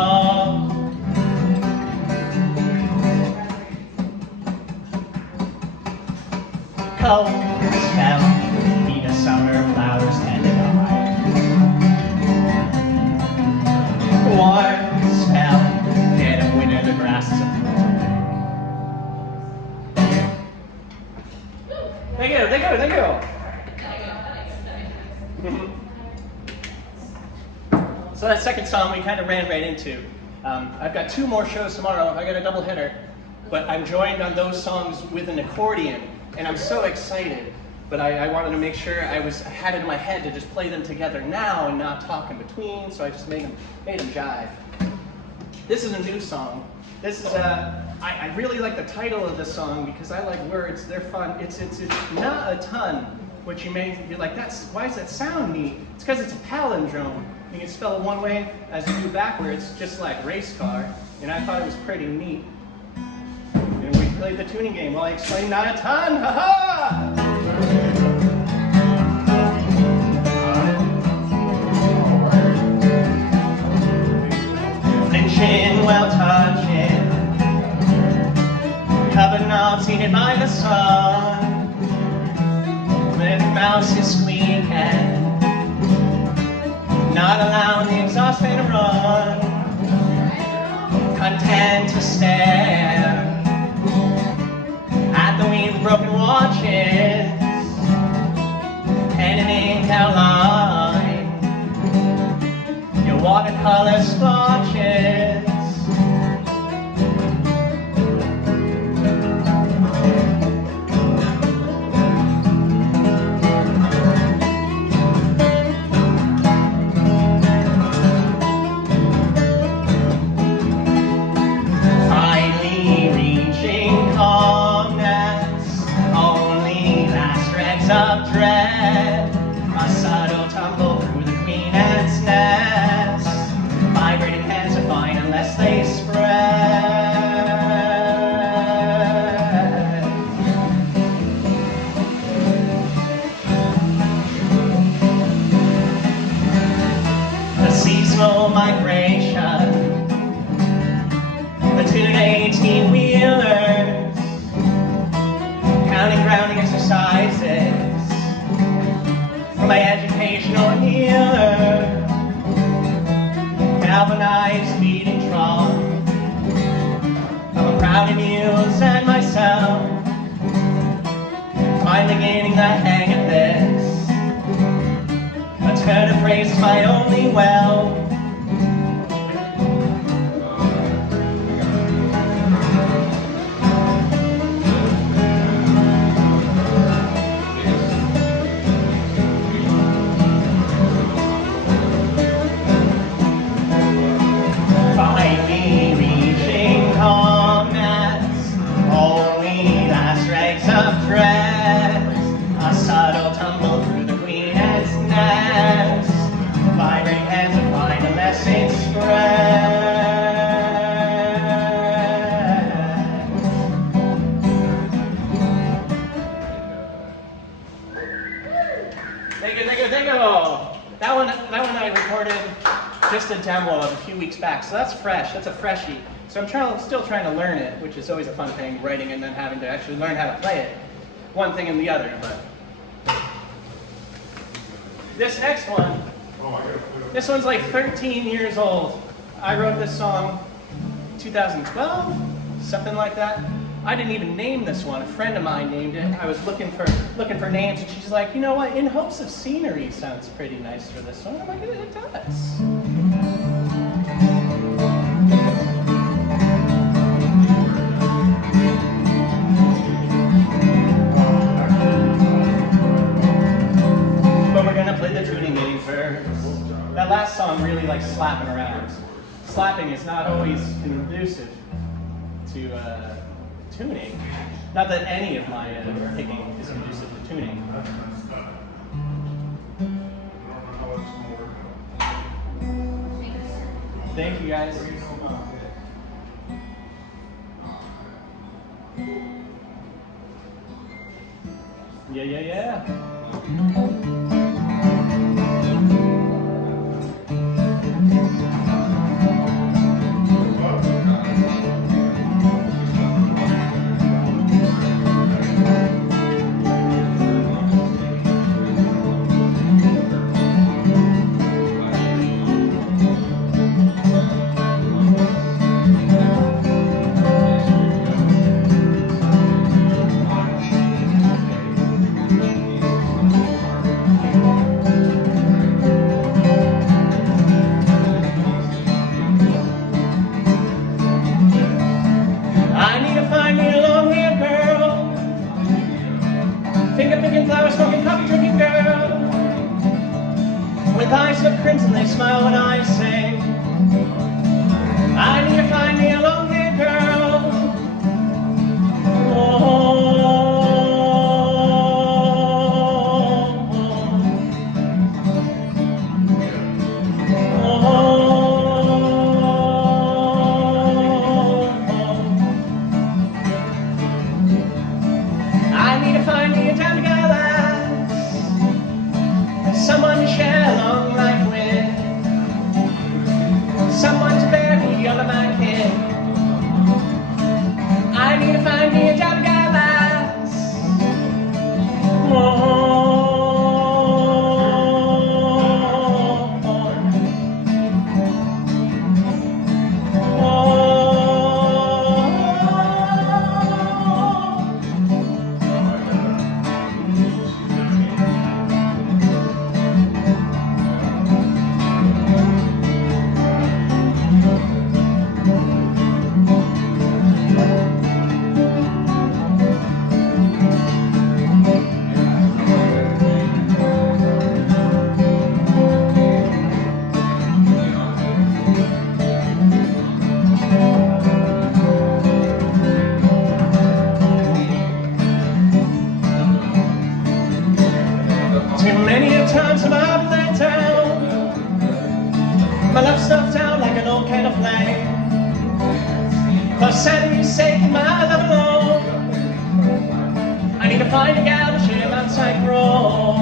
Cold spell, heat of summer, flowers tend to die. Warm spell, dead of winter, the grass is afloat. Thank you, thank you, thank you. So that second song we kind of ran right into. I've got 2 more shows tomorrow. I got a double header, but I'm joined on those songs with an accordion, and I'm so excited. But I wanted to make sure I had it in my head to just play them together now and not talk in between, so I just made them jive. This is a new song. This is I really like the title of this song because I like words. They're fun. It's not a ton. Which you may be like, why does that sound neat? It's because it's a palindrome. You can spell it one way as you do backwards, just like race car. And I thought it was pretty neat. And we played the tuning game while I explained not a ton. Ha-ha! Flinching while touching, covered knobs heated by the sun. The mouse is squeaking, not allowing the exhaust fan to run. Content to stare at the wheel of broken watches, pen and ink outline your watercolor splotches. Of dread, a subtle tumble through the queen ant's nest. Vibrating hands are fine unless they spread. The seasonal migration, the 2 to 18 wheelers, counting grounding exercises for my educational healer, galvanized beating trough of a crowded muse and myself, finally gaining the hang of this. A turn of phrase is my only well. That one I recorded just a demo of a few weeks back, so that's fresh. That's a freshie. So I'm still trying to learn it, which is always a fun thing, writing and then having to actually learn how to play it. One thing and the other, but this next one, this one's like 13 years old. I wrote this song 2012, something like that. I didn't even name this one. A friend of mine named it. I was looking for names, and she's like, you know what? In hopes of scenery sounds pretty nice for this one. I'm like, it does. But we're gonna play the tuning game first. That last song really likes slapping around. Slapping is not always conducive to tuning. Not that any of my picking is conducive to tuning. Thank you, guys. Yeah. With eyes of crimson, they smile when I sing. I need to find me a long-haired girl. I need to find me a time together. Someone to share a long life with. Someone to bury all of my kin. I need to find me a job guy lass. My love stuffed out like an old can of flame. For sanity's sake, my love alone. I need to find a gal to share my tight roll.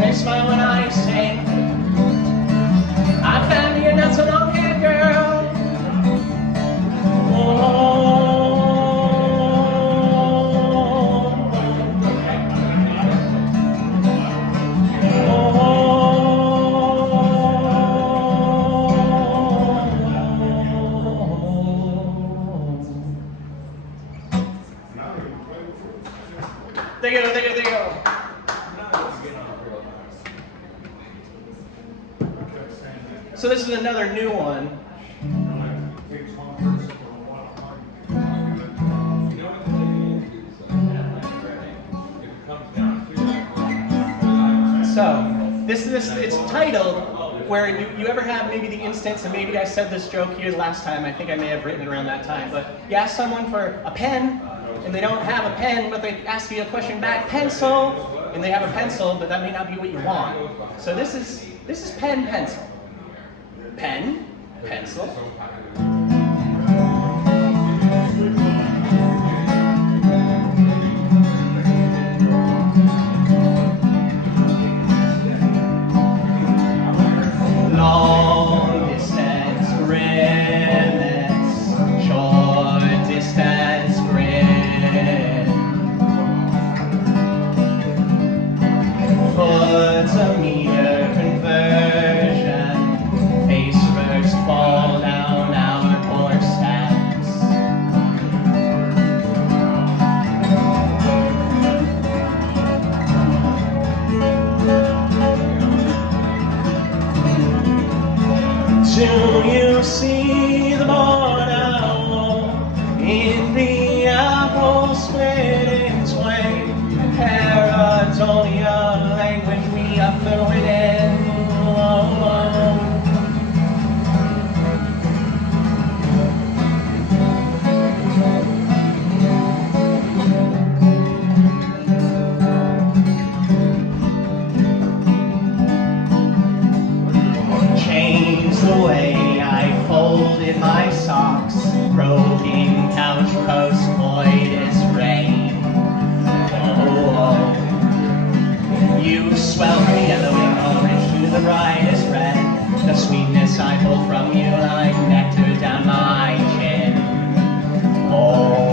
They smile when I sing. I found you, not so long-haired girl. There you go, there you go, there you go. So this is another new one. So this it's titled where you ever have maybe the instance, and maybe I said this joke here last time, I think I may have written it around that time, but you ask someone for a pen, and they don't have a pen, but they ask you a question back, pencil, and they have a pencil, but that may not be what you want. So this is pen, pencil. Pen, pencil. Soon you'll see the born owl in the apple split in twain. Paratonia language we are fluent in. Change the way I folded my socks, broken couch post, coitus rain. Oh, you swell from yellowing orange to the brightest red. The sweetness I pull from you like nectar down my chin. Oh.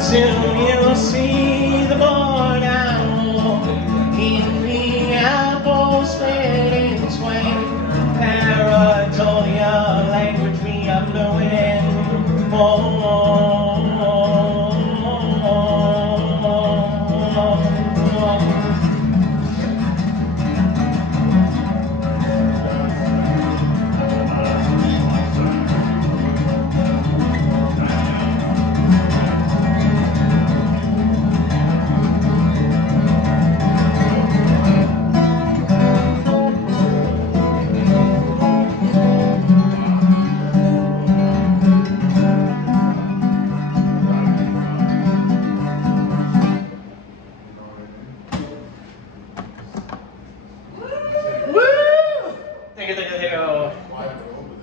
Soon you'll see the born owl in the apple split in twain. Paratonia language we are fluent in.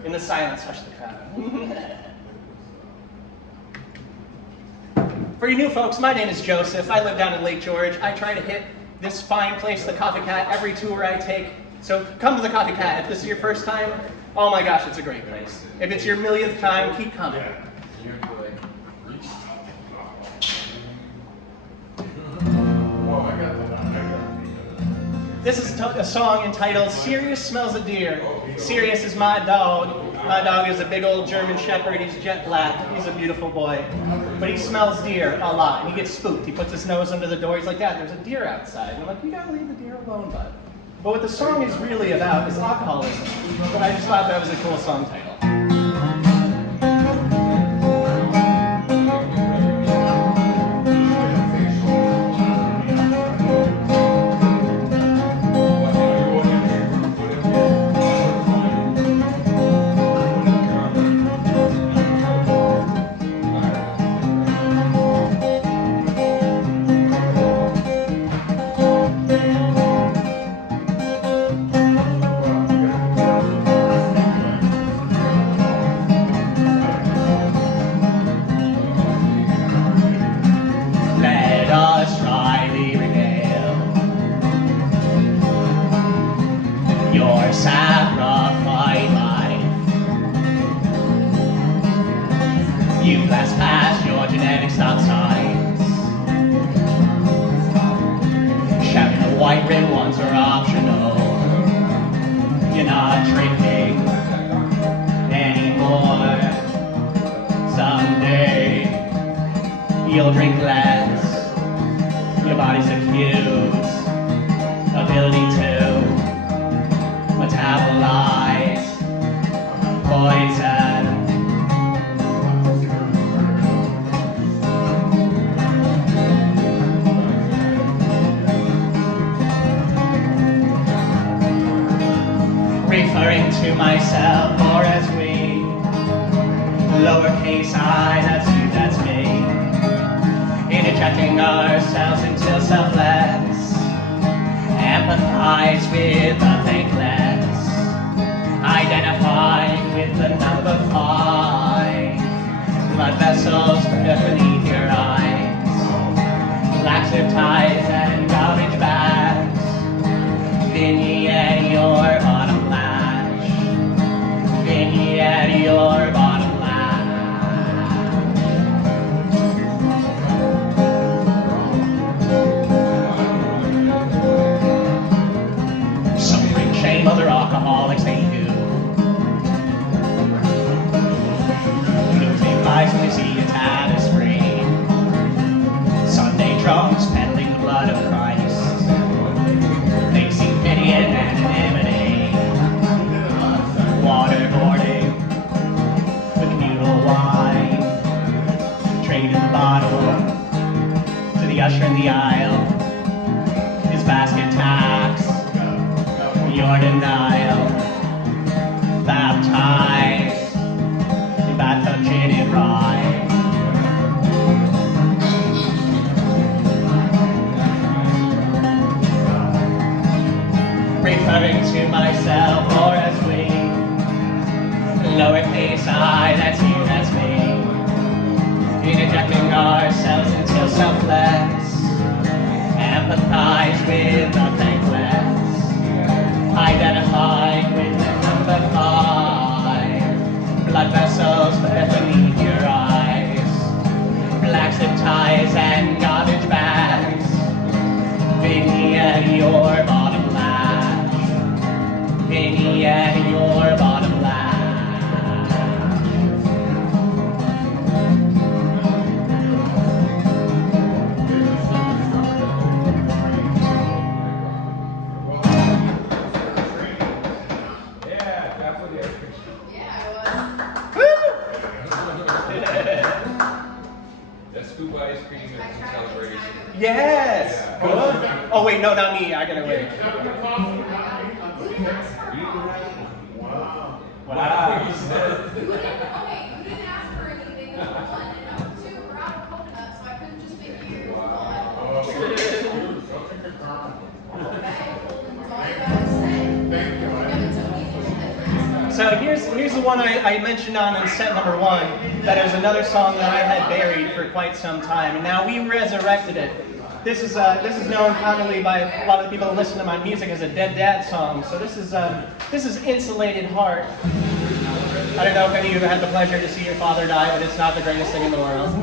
In the silence, hush the crowd. For you new folks, my name is Joseph. I live down in Lake George. I try to hit this fine place, the Koffee Kat, every tour I take. So come to the Koffee Kat. If this is your first time, oh my gosh, it's a great place. If it's your millionth time, keep coming. This is a song entitled Sirius Smells a Deer. Sirius is my dog. My dog is a big old German Shepherd. He's jet black. He's a beautiful boy. But he smells deer a lot, and he gets spooked. He puts his nose under the door. He's like, Dad, there's a deer outside. And I'm like, you gotta leave the deer alone, bud. But what the song is really about is alcoholism. But I just thought that was a cool song title. You blast past your genetic stop signs, shouting the white rim ones are optional. You're not drinking anymore. Someday you'll drink less. Your body's accused ability to metabolize poison. Referring to myself, or as we, lowercase I, that's you, that's me, interjecting ourselves until selfless, empathize with the thankless, identifying with the number 5, blood vessels beneath your eyes, laxative ties and garbage bags, vignette your bottom lash, vignette your bottom lash. Some drink shame, other alcoholics they do. You take lies when you see a tad is free. Some straight in the bottle to the usher in the aisle. His basket tax, your denial. Baptized in bathtub gin and rye. Referring to myself or as we, lowercase I, that's you, that's me. Interjecting ourselves until selfless, empathize with the thankless, identified with the number 5, blood vessels beneath your eyes, black zip ties and garbage bags, vignette your bottom lash, vignette your bottom lash. Yes! Yeah. Good. Oh wait, no, not me. I gotta wait. Wow. Wow. You didn't ask for anything number 1, and number 2, we're out of coconut, so I couldn't just make you one. So here's the one I mentioned on set number 1, that is another song that I had buried for quite some time, and now we resurrected it. This is known commonly by a lot of the people who listen to my music as a Dead Dad song. So this is Insulated Heart. I don't know if any of you have had the pleasure to see your father die, but it's not the greatest thing in the world.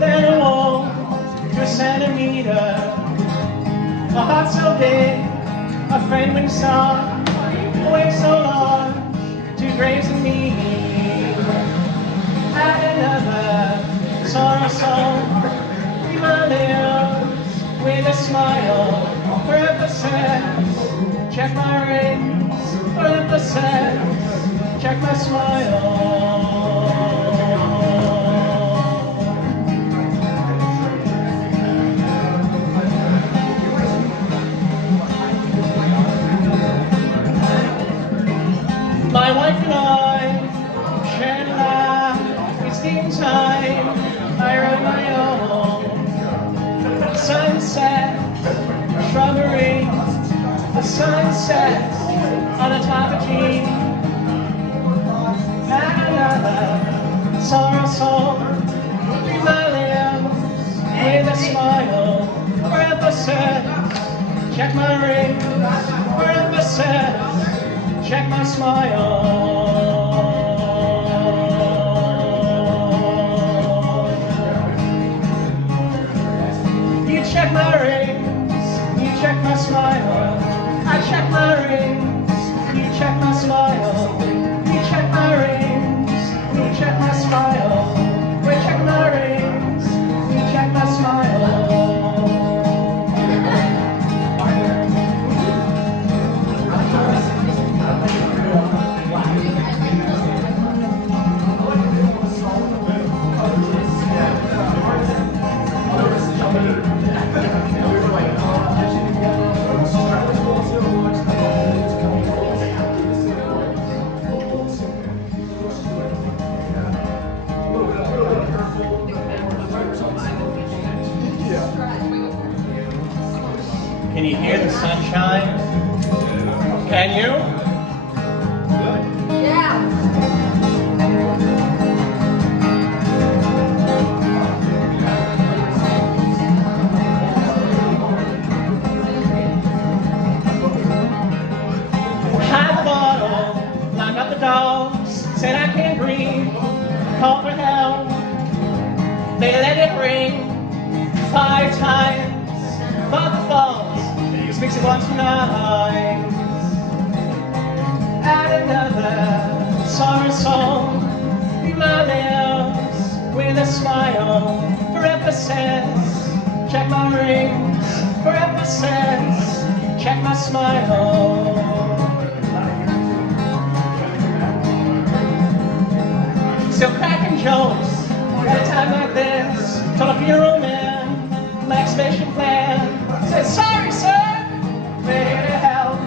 Then a wall to a centimeter, a heart so big, a friend when saw, a way so large, 2 graves in me. Had another sorrow song, leave my lips with a smile, for emphasis, check my rings, for emphasis, check my smile. My wife and I shared a laugh, it's game time, I wrote my own. Sunset, shrubbery, the sunset on the top of jean. And another sorrow song, read my lips with a smile, for emphasis, check my ring, for emphasis, check my smile. You check my rings, you check my smile. I check my rings, you check my smile. You check my rings, you check my smile. We check my rings, you check my smile. Can you hear the sunshine? Can you? Yeah. Had the bottle, lined up the dogs said I can't breathe, call for help. They let it ring 5 times, but the falls speaks it once tonight. Add another sorrow song, be my lips with a smile for emphasis. Check my rings for emphasis. Check my smile. Still cracking jokes at a time like this. Told a funeral man my exhibition plan. Said, sorry sir, ready to help.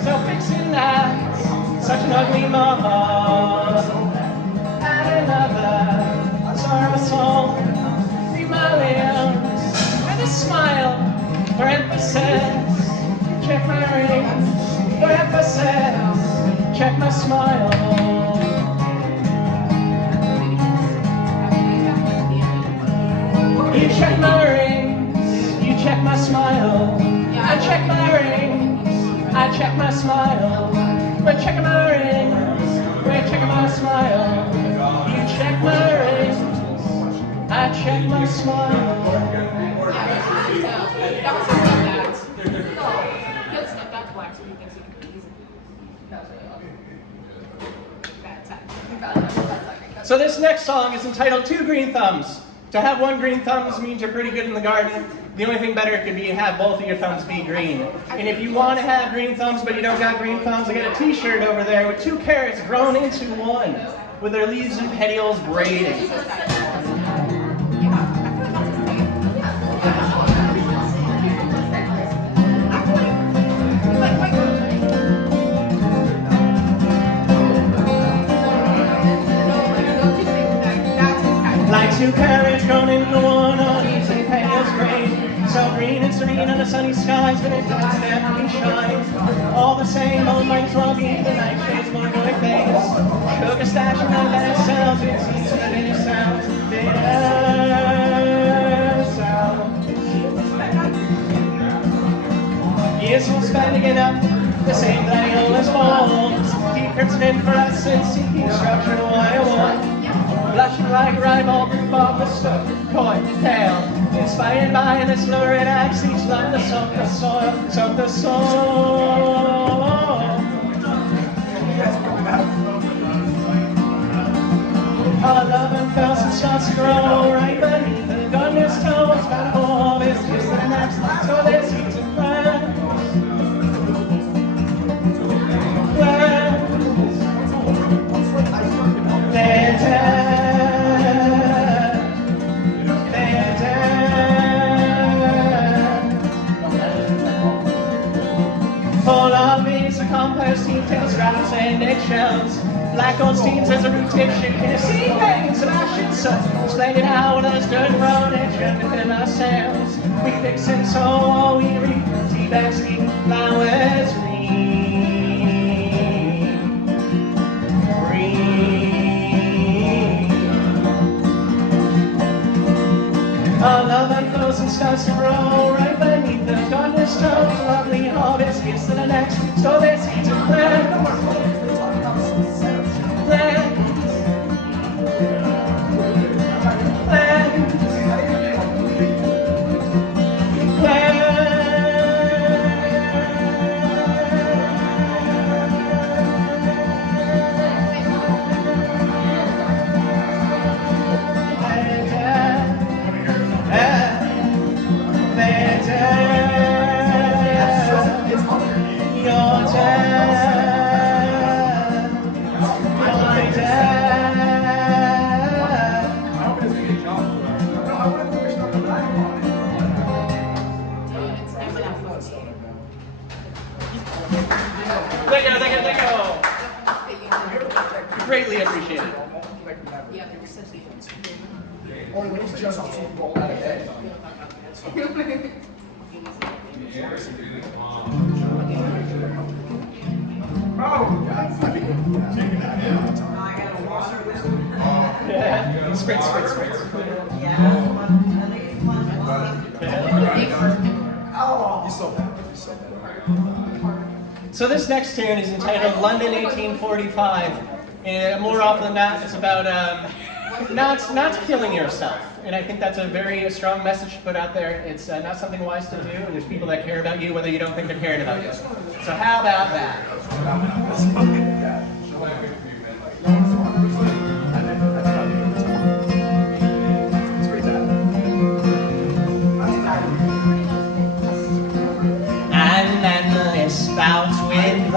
Still fixing that, such an ugly mom. Add another sorrow song, be my lips with a smile for emphasis. Check my rings for emphasis. Check my smile. You check my rings, you check my smile. I check my rings, I check my smile. We're checking my rings, we're checking my smile. You check my rings, I check my smile. So this next song is entitled 2 Green Thumbs. To have 1 green thumb means you're pretty good in the garden. The only thing better could be have both of your thumbs be green. And if you want to have green thumbs but you don't got green thumbs, I got a t-shirt over there with 2 carrots grown into one with their leaves and petioles braided. Like 2 carrots grown into one, on each and petioles braid. So green and serene under sunny skies, but it doesn't definitely shine. All the same, old might as well be the nightshades more going face. Cook a stash and none that it sounds, it seems that it sounds. Years will spend again up the same thing always falls. Keep curtaining for us and seeking structure why I want. Blushing like rival, above the stuff, coy, pale. Inspired by this lurid axe, each love the soil, soak the soul. Our love and thirst starts to grow right beneath the gardener's toes. Found a harvest, kiss the next, so there's seeds and plants. They're dead. Full of bees, a compost heap, tail scraps and eggshells. Black gold steams as a root tip shaking a sea veins of ashen sun. Splendid how those dirt road edge and fill ourselves. We fix and sow all we reap. Tea bags, sweet flowers, green. Green. Our love unfolds and starts to grow right beneath the gardener's toes. Lovely harvest gets to the next. So there's seeds of plant. Thank you. Greatly appreciated. Yeah. Spritz. So this next tune is entitled London 1845. And more often than not, it's about not killing yourself. And I think that's a very strong message to put out there. It's not something wise to do, and there's people that care about you whether you don't think they're caring about you. So how about that? And endless bouts with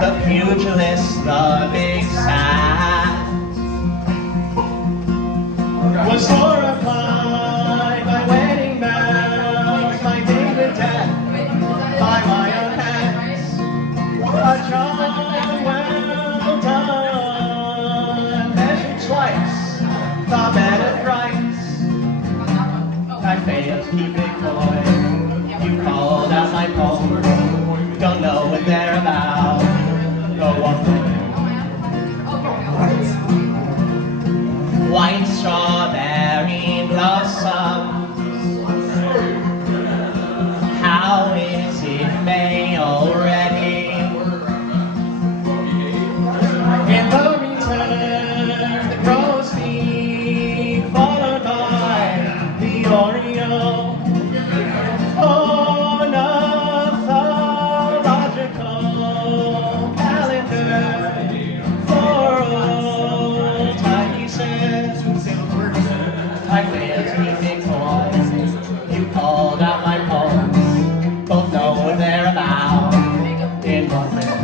the pugilist, the big sad, was horrified by wedding bells, my David death, by my own hands. A job well done, measured twice, the better price. I failed to keep it coy. You called out my poem, don't know what they're about. Go on. White strawberry blossoms. How is it May already? In the return, the crow's feet, followed by the oriole. Ornithological calendar for old time, he says. I failed to keep it coy. You called out my poems, both know what they're about in one minute.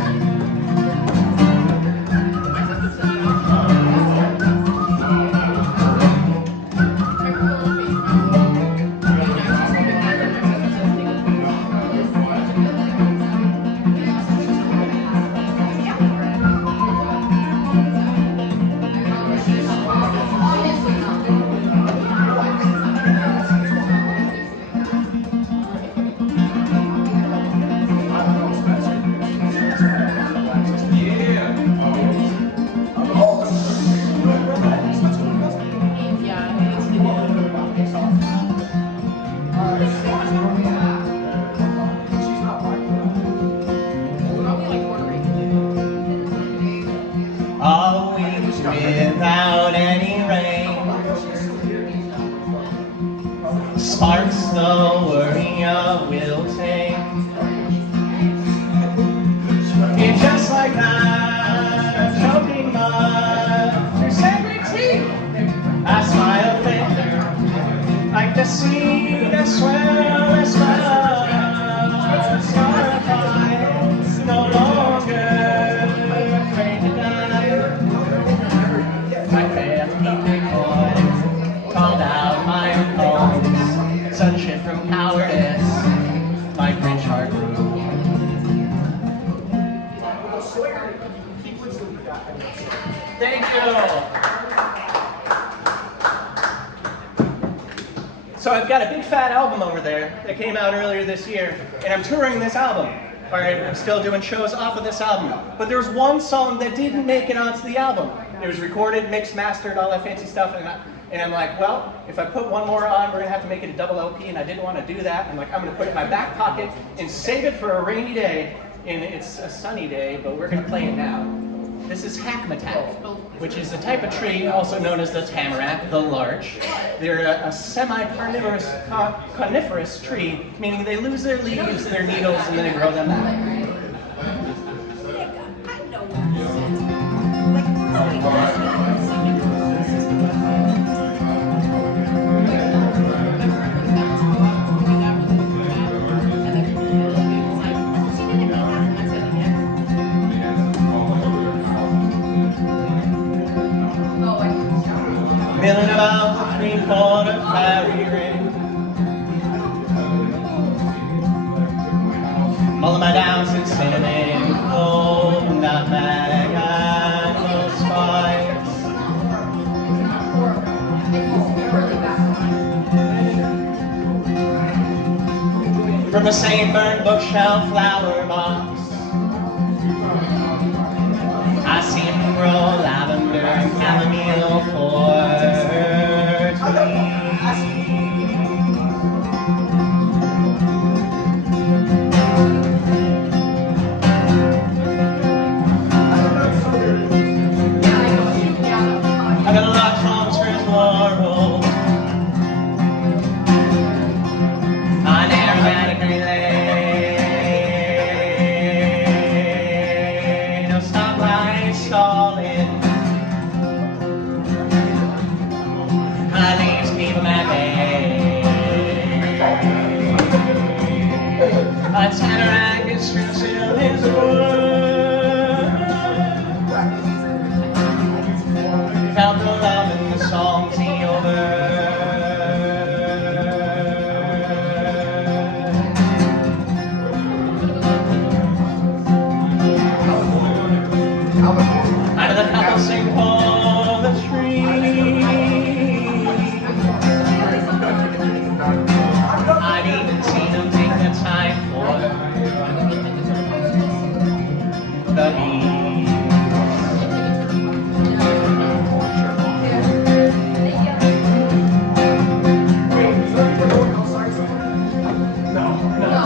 Without any rain, sparks the worry of wilting. And just like that, choking mud through sacred teeth, I smile thick, like the sweetest, swellest love, scarified, no longer afraid to die. I failed to keep it coy, called out my own poems, sunshine from cowardice, my Grinch heart grew. Thank you. So I've got a big fat album over there that came out earlier this year, and I'm touring this album. All right, I'm still doing shows off of this album. But there was one song that didn't make it onto the album. It was recorded, mixed, mastered, all that fancy stuff, and I'm like, well, if I put one more on, we're gonna have to make it a double LP, and I didn't want to do that. I'm like, I'm gonna put it in my back pocket and save it for a rainy day, and it's a sunny day, but we're gonna play it now. This is hackmatack, which is a type of tree also known as the tamarack, the larch. They're a semi-carnivorous coniferous tree, meaning they lose their leaves, their needles, and then they grow them back. Milling about the three-quarter fairy ring, mulling my downs and cinnamon, gold, nutmeg, and those spice. From the same burned bookshelf flower box, I see him grow lavender and chamomile for tea. is true to his word. Found the love in the songs he overheard. Out of the couple sing for the tree. I've even seen him take the time for the leaves. No,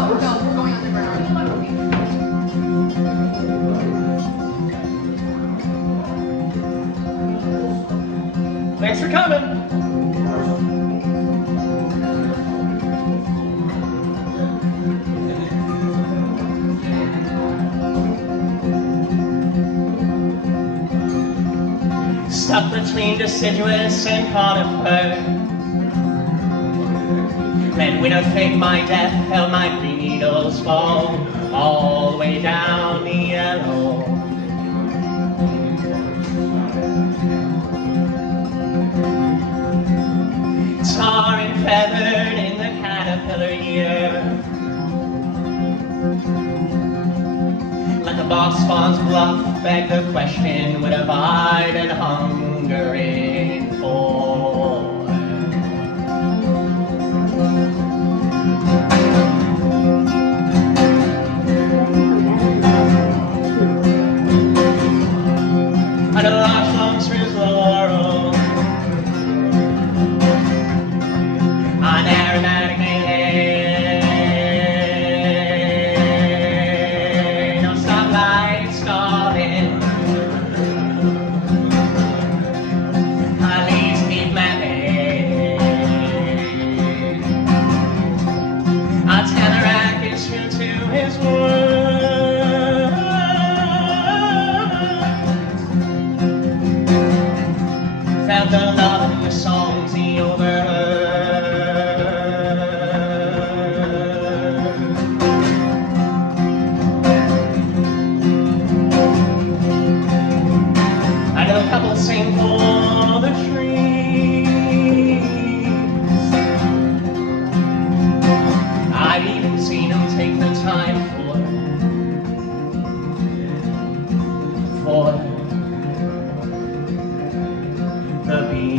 we're going underground. Thanks for coming. Stuck between deciduous and conifer. Red widow faked my death, held my green needles fall all the way down the yellow. Tar and feathered in the caterpillar year. Let the boss spawns bluff, beg the question, what have I been hungering for? Under the large longs for his laurel, on aromatic melee, no stoplight stalling. At least keep mapping. Our Tamarack is true to his word. Found the love in the songs he overheard. I know a couple sing for the trees. I've even seen them take the time for the bees.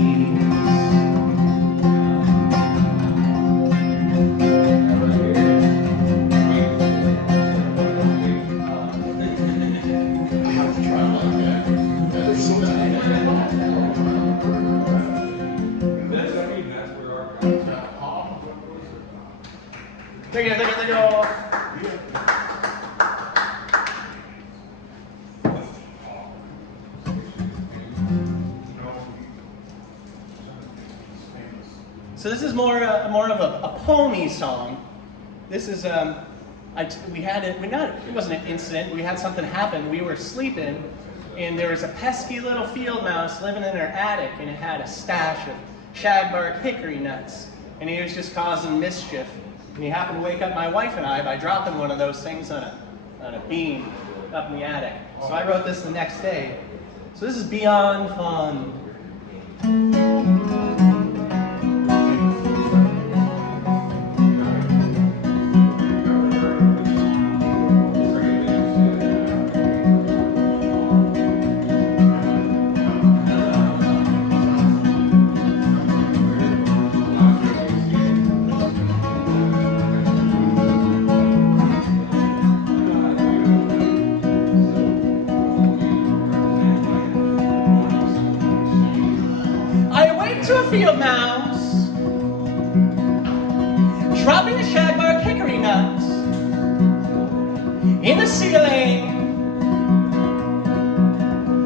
There you go. So this is more of a poemy song. This is we had it. It wasn't an incident. We had something happen. We were sleeping, and there was a pesky little field mouse living in our attic, and it had a stash of shagbark hickory nuts, and he was just causing mischief. And he happened to wake up my wife and I by dropping one of those things on a beam up in the attic. So I wrote this the next day. So this is beyond fun. To a field mouse, dropping a shagbark hickory nuts in the ceiling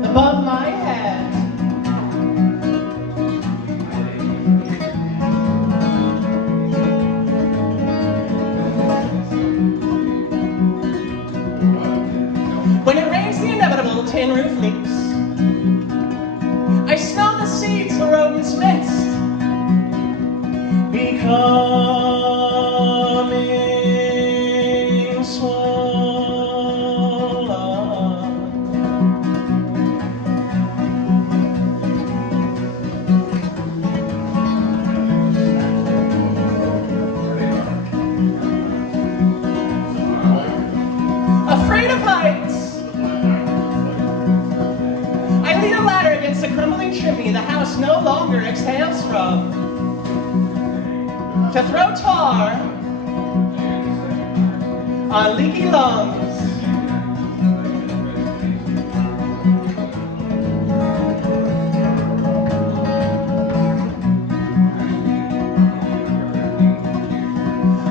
above my head. When it rains, the inevitable tin roof leaks. I smell the seeds the rodents mixed, becoming swarms. longer exhales from, to throw tar on leaky lungs.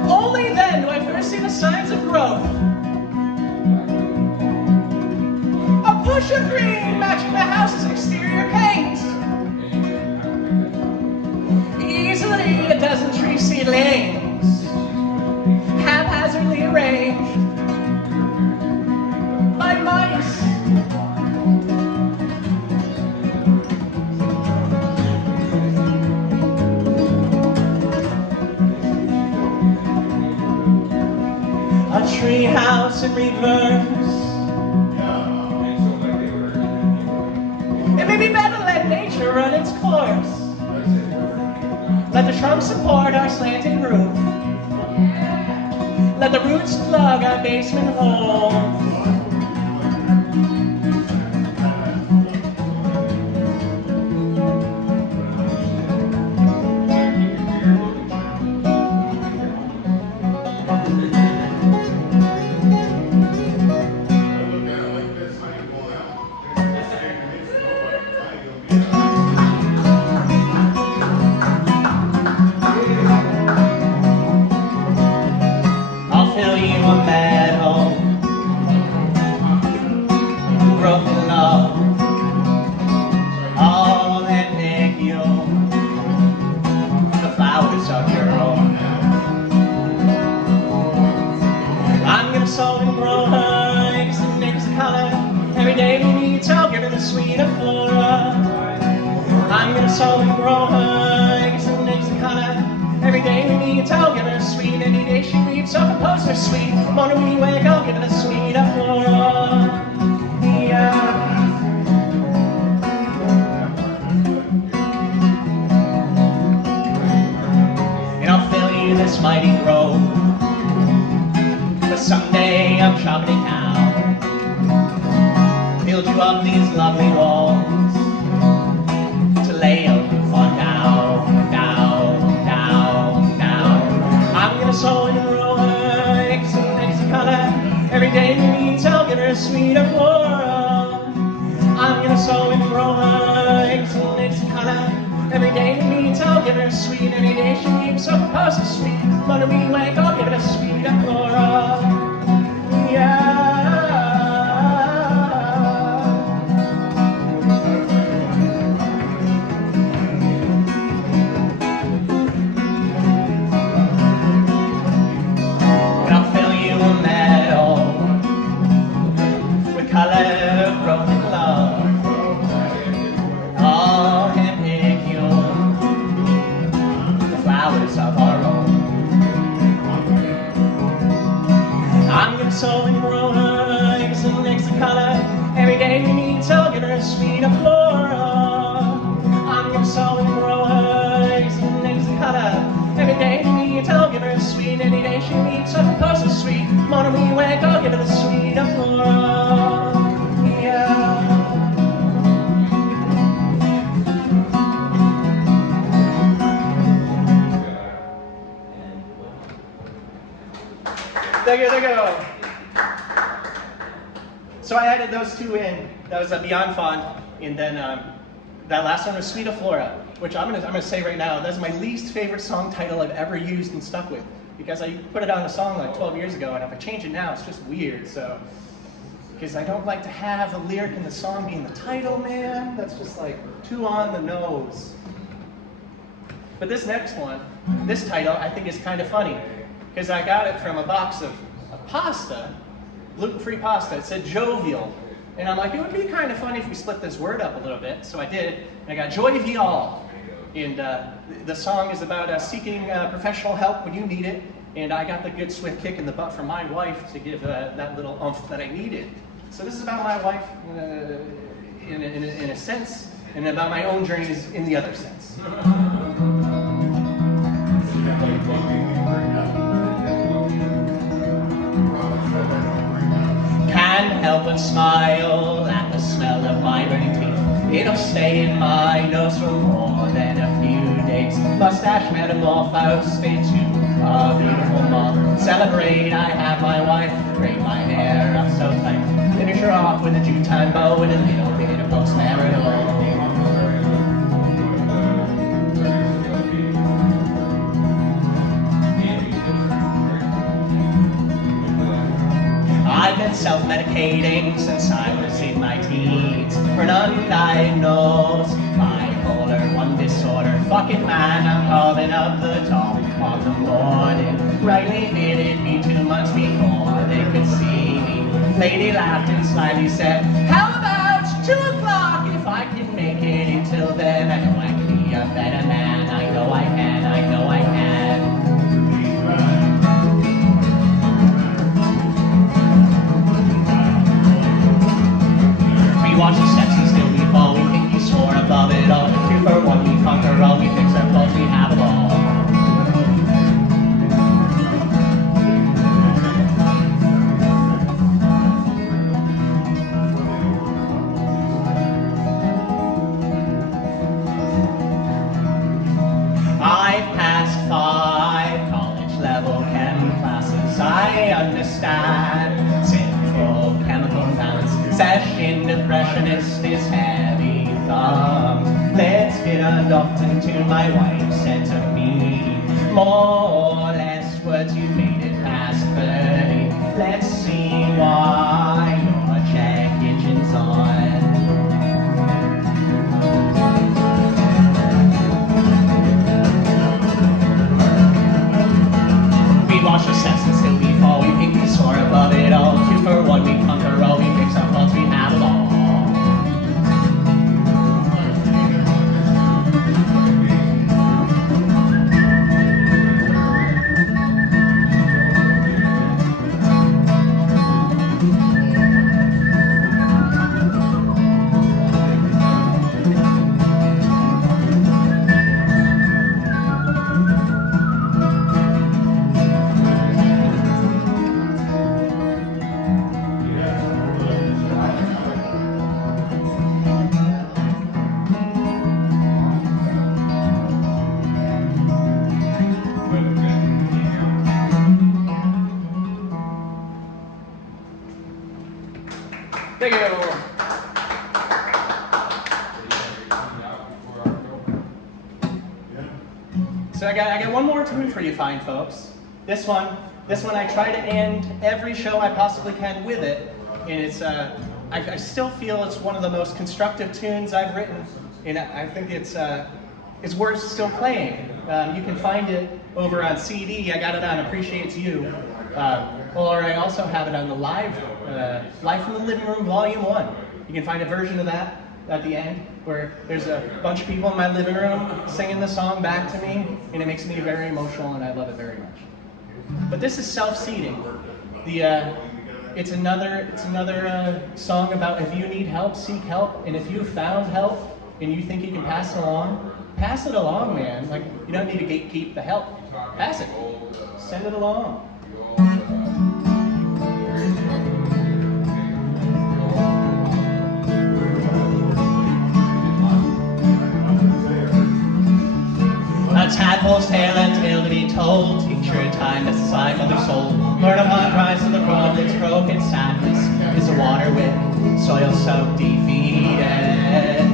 Only then do I first see the signs of growth. A push of green matching the house's exterior paint. Easily a dozen tree seedlings, haphazardly arranged by mice. A tree house in reverse. It may be better to let nature run its course. Let the trunk support our slanting roof. Let the roots plug our basement hole. There you go. So I added those two in. That was a Beyond Fond, and then that last one was Sweet Flora, which I'm gonna say right now, that's my least favorite song title I've ever used and stuck with, because I put it on a song like 12 years ago, and if I change it now, it's just weird. So, because I don't like to have the lyric in the song being the title, man. That's just like too on the nose. But this next one, this title, I think is kind of funny, because I got it from a box of pasta, gluten-free pasta. It said jovial. And I'm like, it would be kind of funny if we split this word up a little bit. So I did, and I got jovial. And the song is about seeking professional help when you need it. And I got the good swift kick in the butt from my wife to give that little oomph that I needed. So this is about my wife in a sense, and about my own journeys in the other sense. Can't help but smile at the smell of my burning teeth. It'll stay in my nose for more than a few days. Mustache metamorphosed into a beautiful moth. Celebrate, I have my wife. Braid my hair up so tight. Finish her off with a Jew-time bow and a little bit of post-marital. I've been self-medicating since I was in my teens for an undiagnosed bipolar 1 disorder. Fucking man, I'm calling up the top of the morning. Rightly fitted me 2 months before they could see me. Lady laughed and slyly said, how about 2 o'clock? If I can make it until then, I know I can be a better man. I know I can, I know I can. We watch the steps and still we fall. We think we soar above it all. 2 for 1, we conquer all. We fix our faults, we have them all. I've passed 5 college-level chem classes. I understand simple chemical balance. Session depressionist is heavy thumbs. Let's get adopted to my wife said to me. More or less words you made it past 30. Let's see why your check engine's on. We wash our steps and still we fall. We think we soar above it all. 2 for 1, we conquer all. We fix our faults, we have them all. Thank you. So I got one more tune for you fine folks. This one I try to end every show I possibly can with it, and it's I still feel it's one of the most constructive tunes I've written, and I think it's worth still playing. You can find it over on CD. I got it on Appreciates You, or I also have it on the Live from the Living Room Volume 1. You can find a version of that at the end, where there's a bunch of people in my living room singing the song back to me, and it makes me very emotional, and I love it very much. But this is Self-Seeding. It's another song about if you need help, seek help, and if you found help and you think you can pass it along, man. Like, you don't need to gatekeep the help. Pass it. Send it along. A tadpole's tale and tale to be told. Picture a time that's aside mother's soul. Learn upon rise to the road that's broken. Sadness is a water with soil soaked defeated.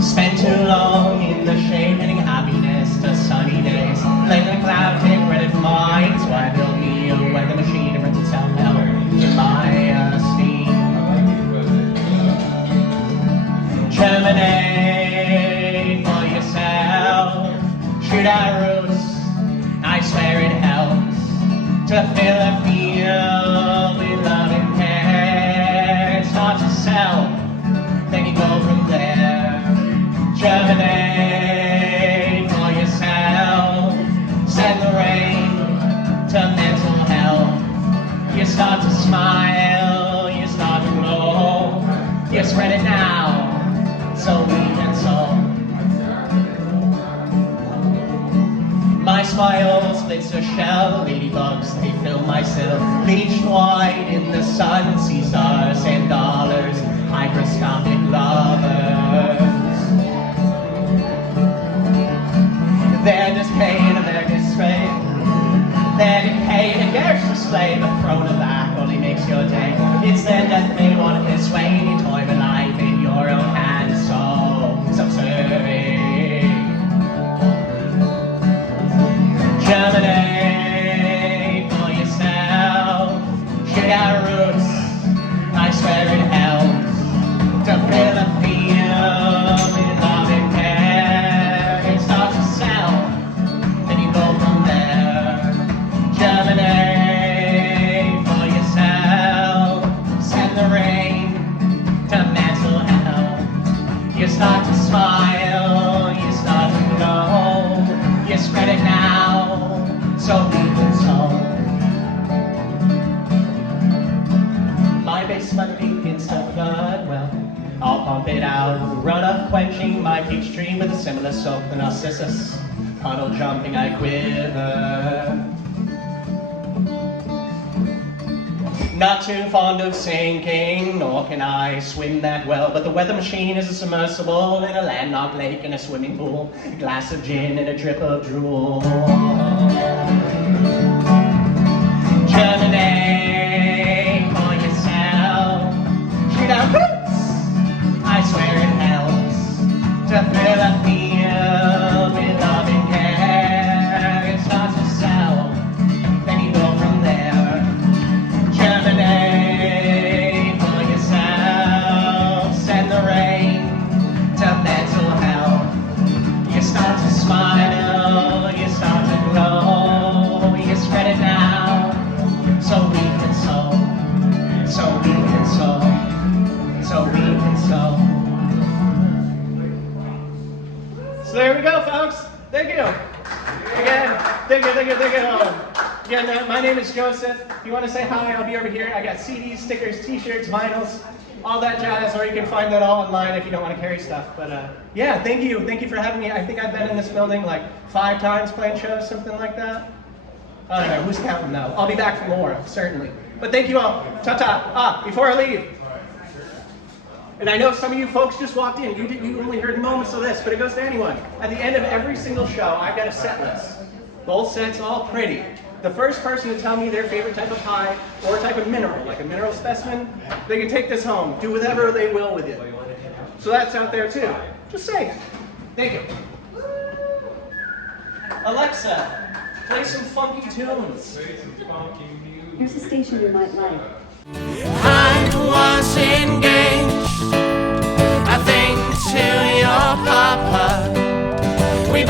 Spend too long in the shade, heading happiness to sunny days. Laying the cloud, take credit for mine. So I build me a weather machine and rent itself hell in my esteem. Germinate for yourself. Shoot our roots, I swear it helps to fill a field with love and care. It's hard to sell, then you go from there. Germinate for yourself. Send the rain to mental health. You start to smile, you start to glow. You spread it now, so we can sow. My smile splits a shell. Ladybugs, they fill my cell. Bleached white in the sun, sea stars and dollars. play, but throwing it back only makes your day. It's then that they want to persuade you, toy with life in your own hands, so subservient. Germinate for yourself, shit out roots, I swear it helps to fill a field with love and care. It starts to sell, then you go from there. Germinate for yourself, send the rain to mental health. You start to smile, you start to glow, you spread it now, so deep and soul. My basement begins to flood, well, I'll pump it out, run up quenching my peach tree with a similar soap to Narcissus. Puddle jumping, I quiver. Not too fond of sinking, nor can I swim that well, but the weather machine is a submersible in a landlocked lake and a swimming pool, a glass of gin and a drip of drool. Germinate for yourself, shoot out roots, I swear it helps to fill a field with love and care. It starts to sell, then you go from there. Germinate for yourself, send the rain to mental health. You start to smile, you start to glow, you spread it now, so we can sow, so we can sow, so we can sow. So there we go, folks. Thank you. Again, thank you. Again, my name is Joseph. If you want to say hi, I'll be over here. I got CDs, stickers, t-shirts, vinyls, all that jazz, or you can find that all online if you don't want to carry stuff. But yeah, thank you. Thank you for having me. I think I've been in this building like 5 times playing shows, something like that. I don't know, who's counting though? I'll be back for more, certainly. But thank you all. Ta-ta. Before I leave, and I know some of you folks just walked in, you only heard moments of this, but it goes to anyone. At the end of every single show, I've got a set list. Both sets all pretty. The first person to tell me their favorite type of pie or type of mineral, like a mineral specimen, they can take this home. Do whatever they will with it. So that's out there too. Just saying. Thank you. Alexa, play some funky tunes. Here's a station you might like. I was engaged, I think, to your papa. We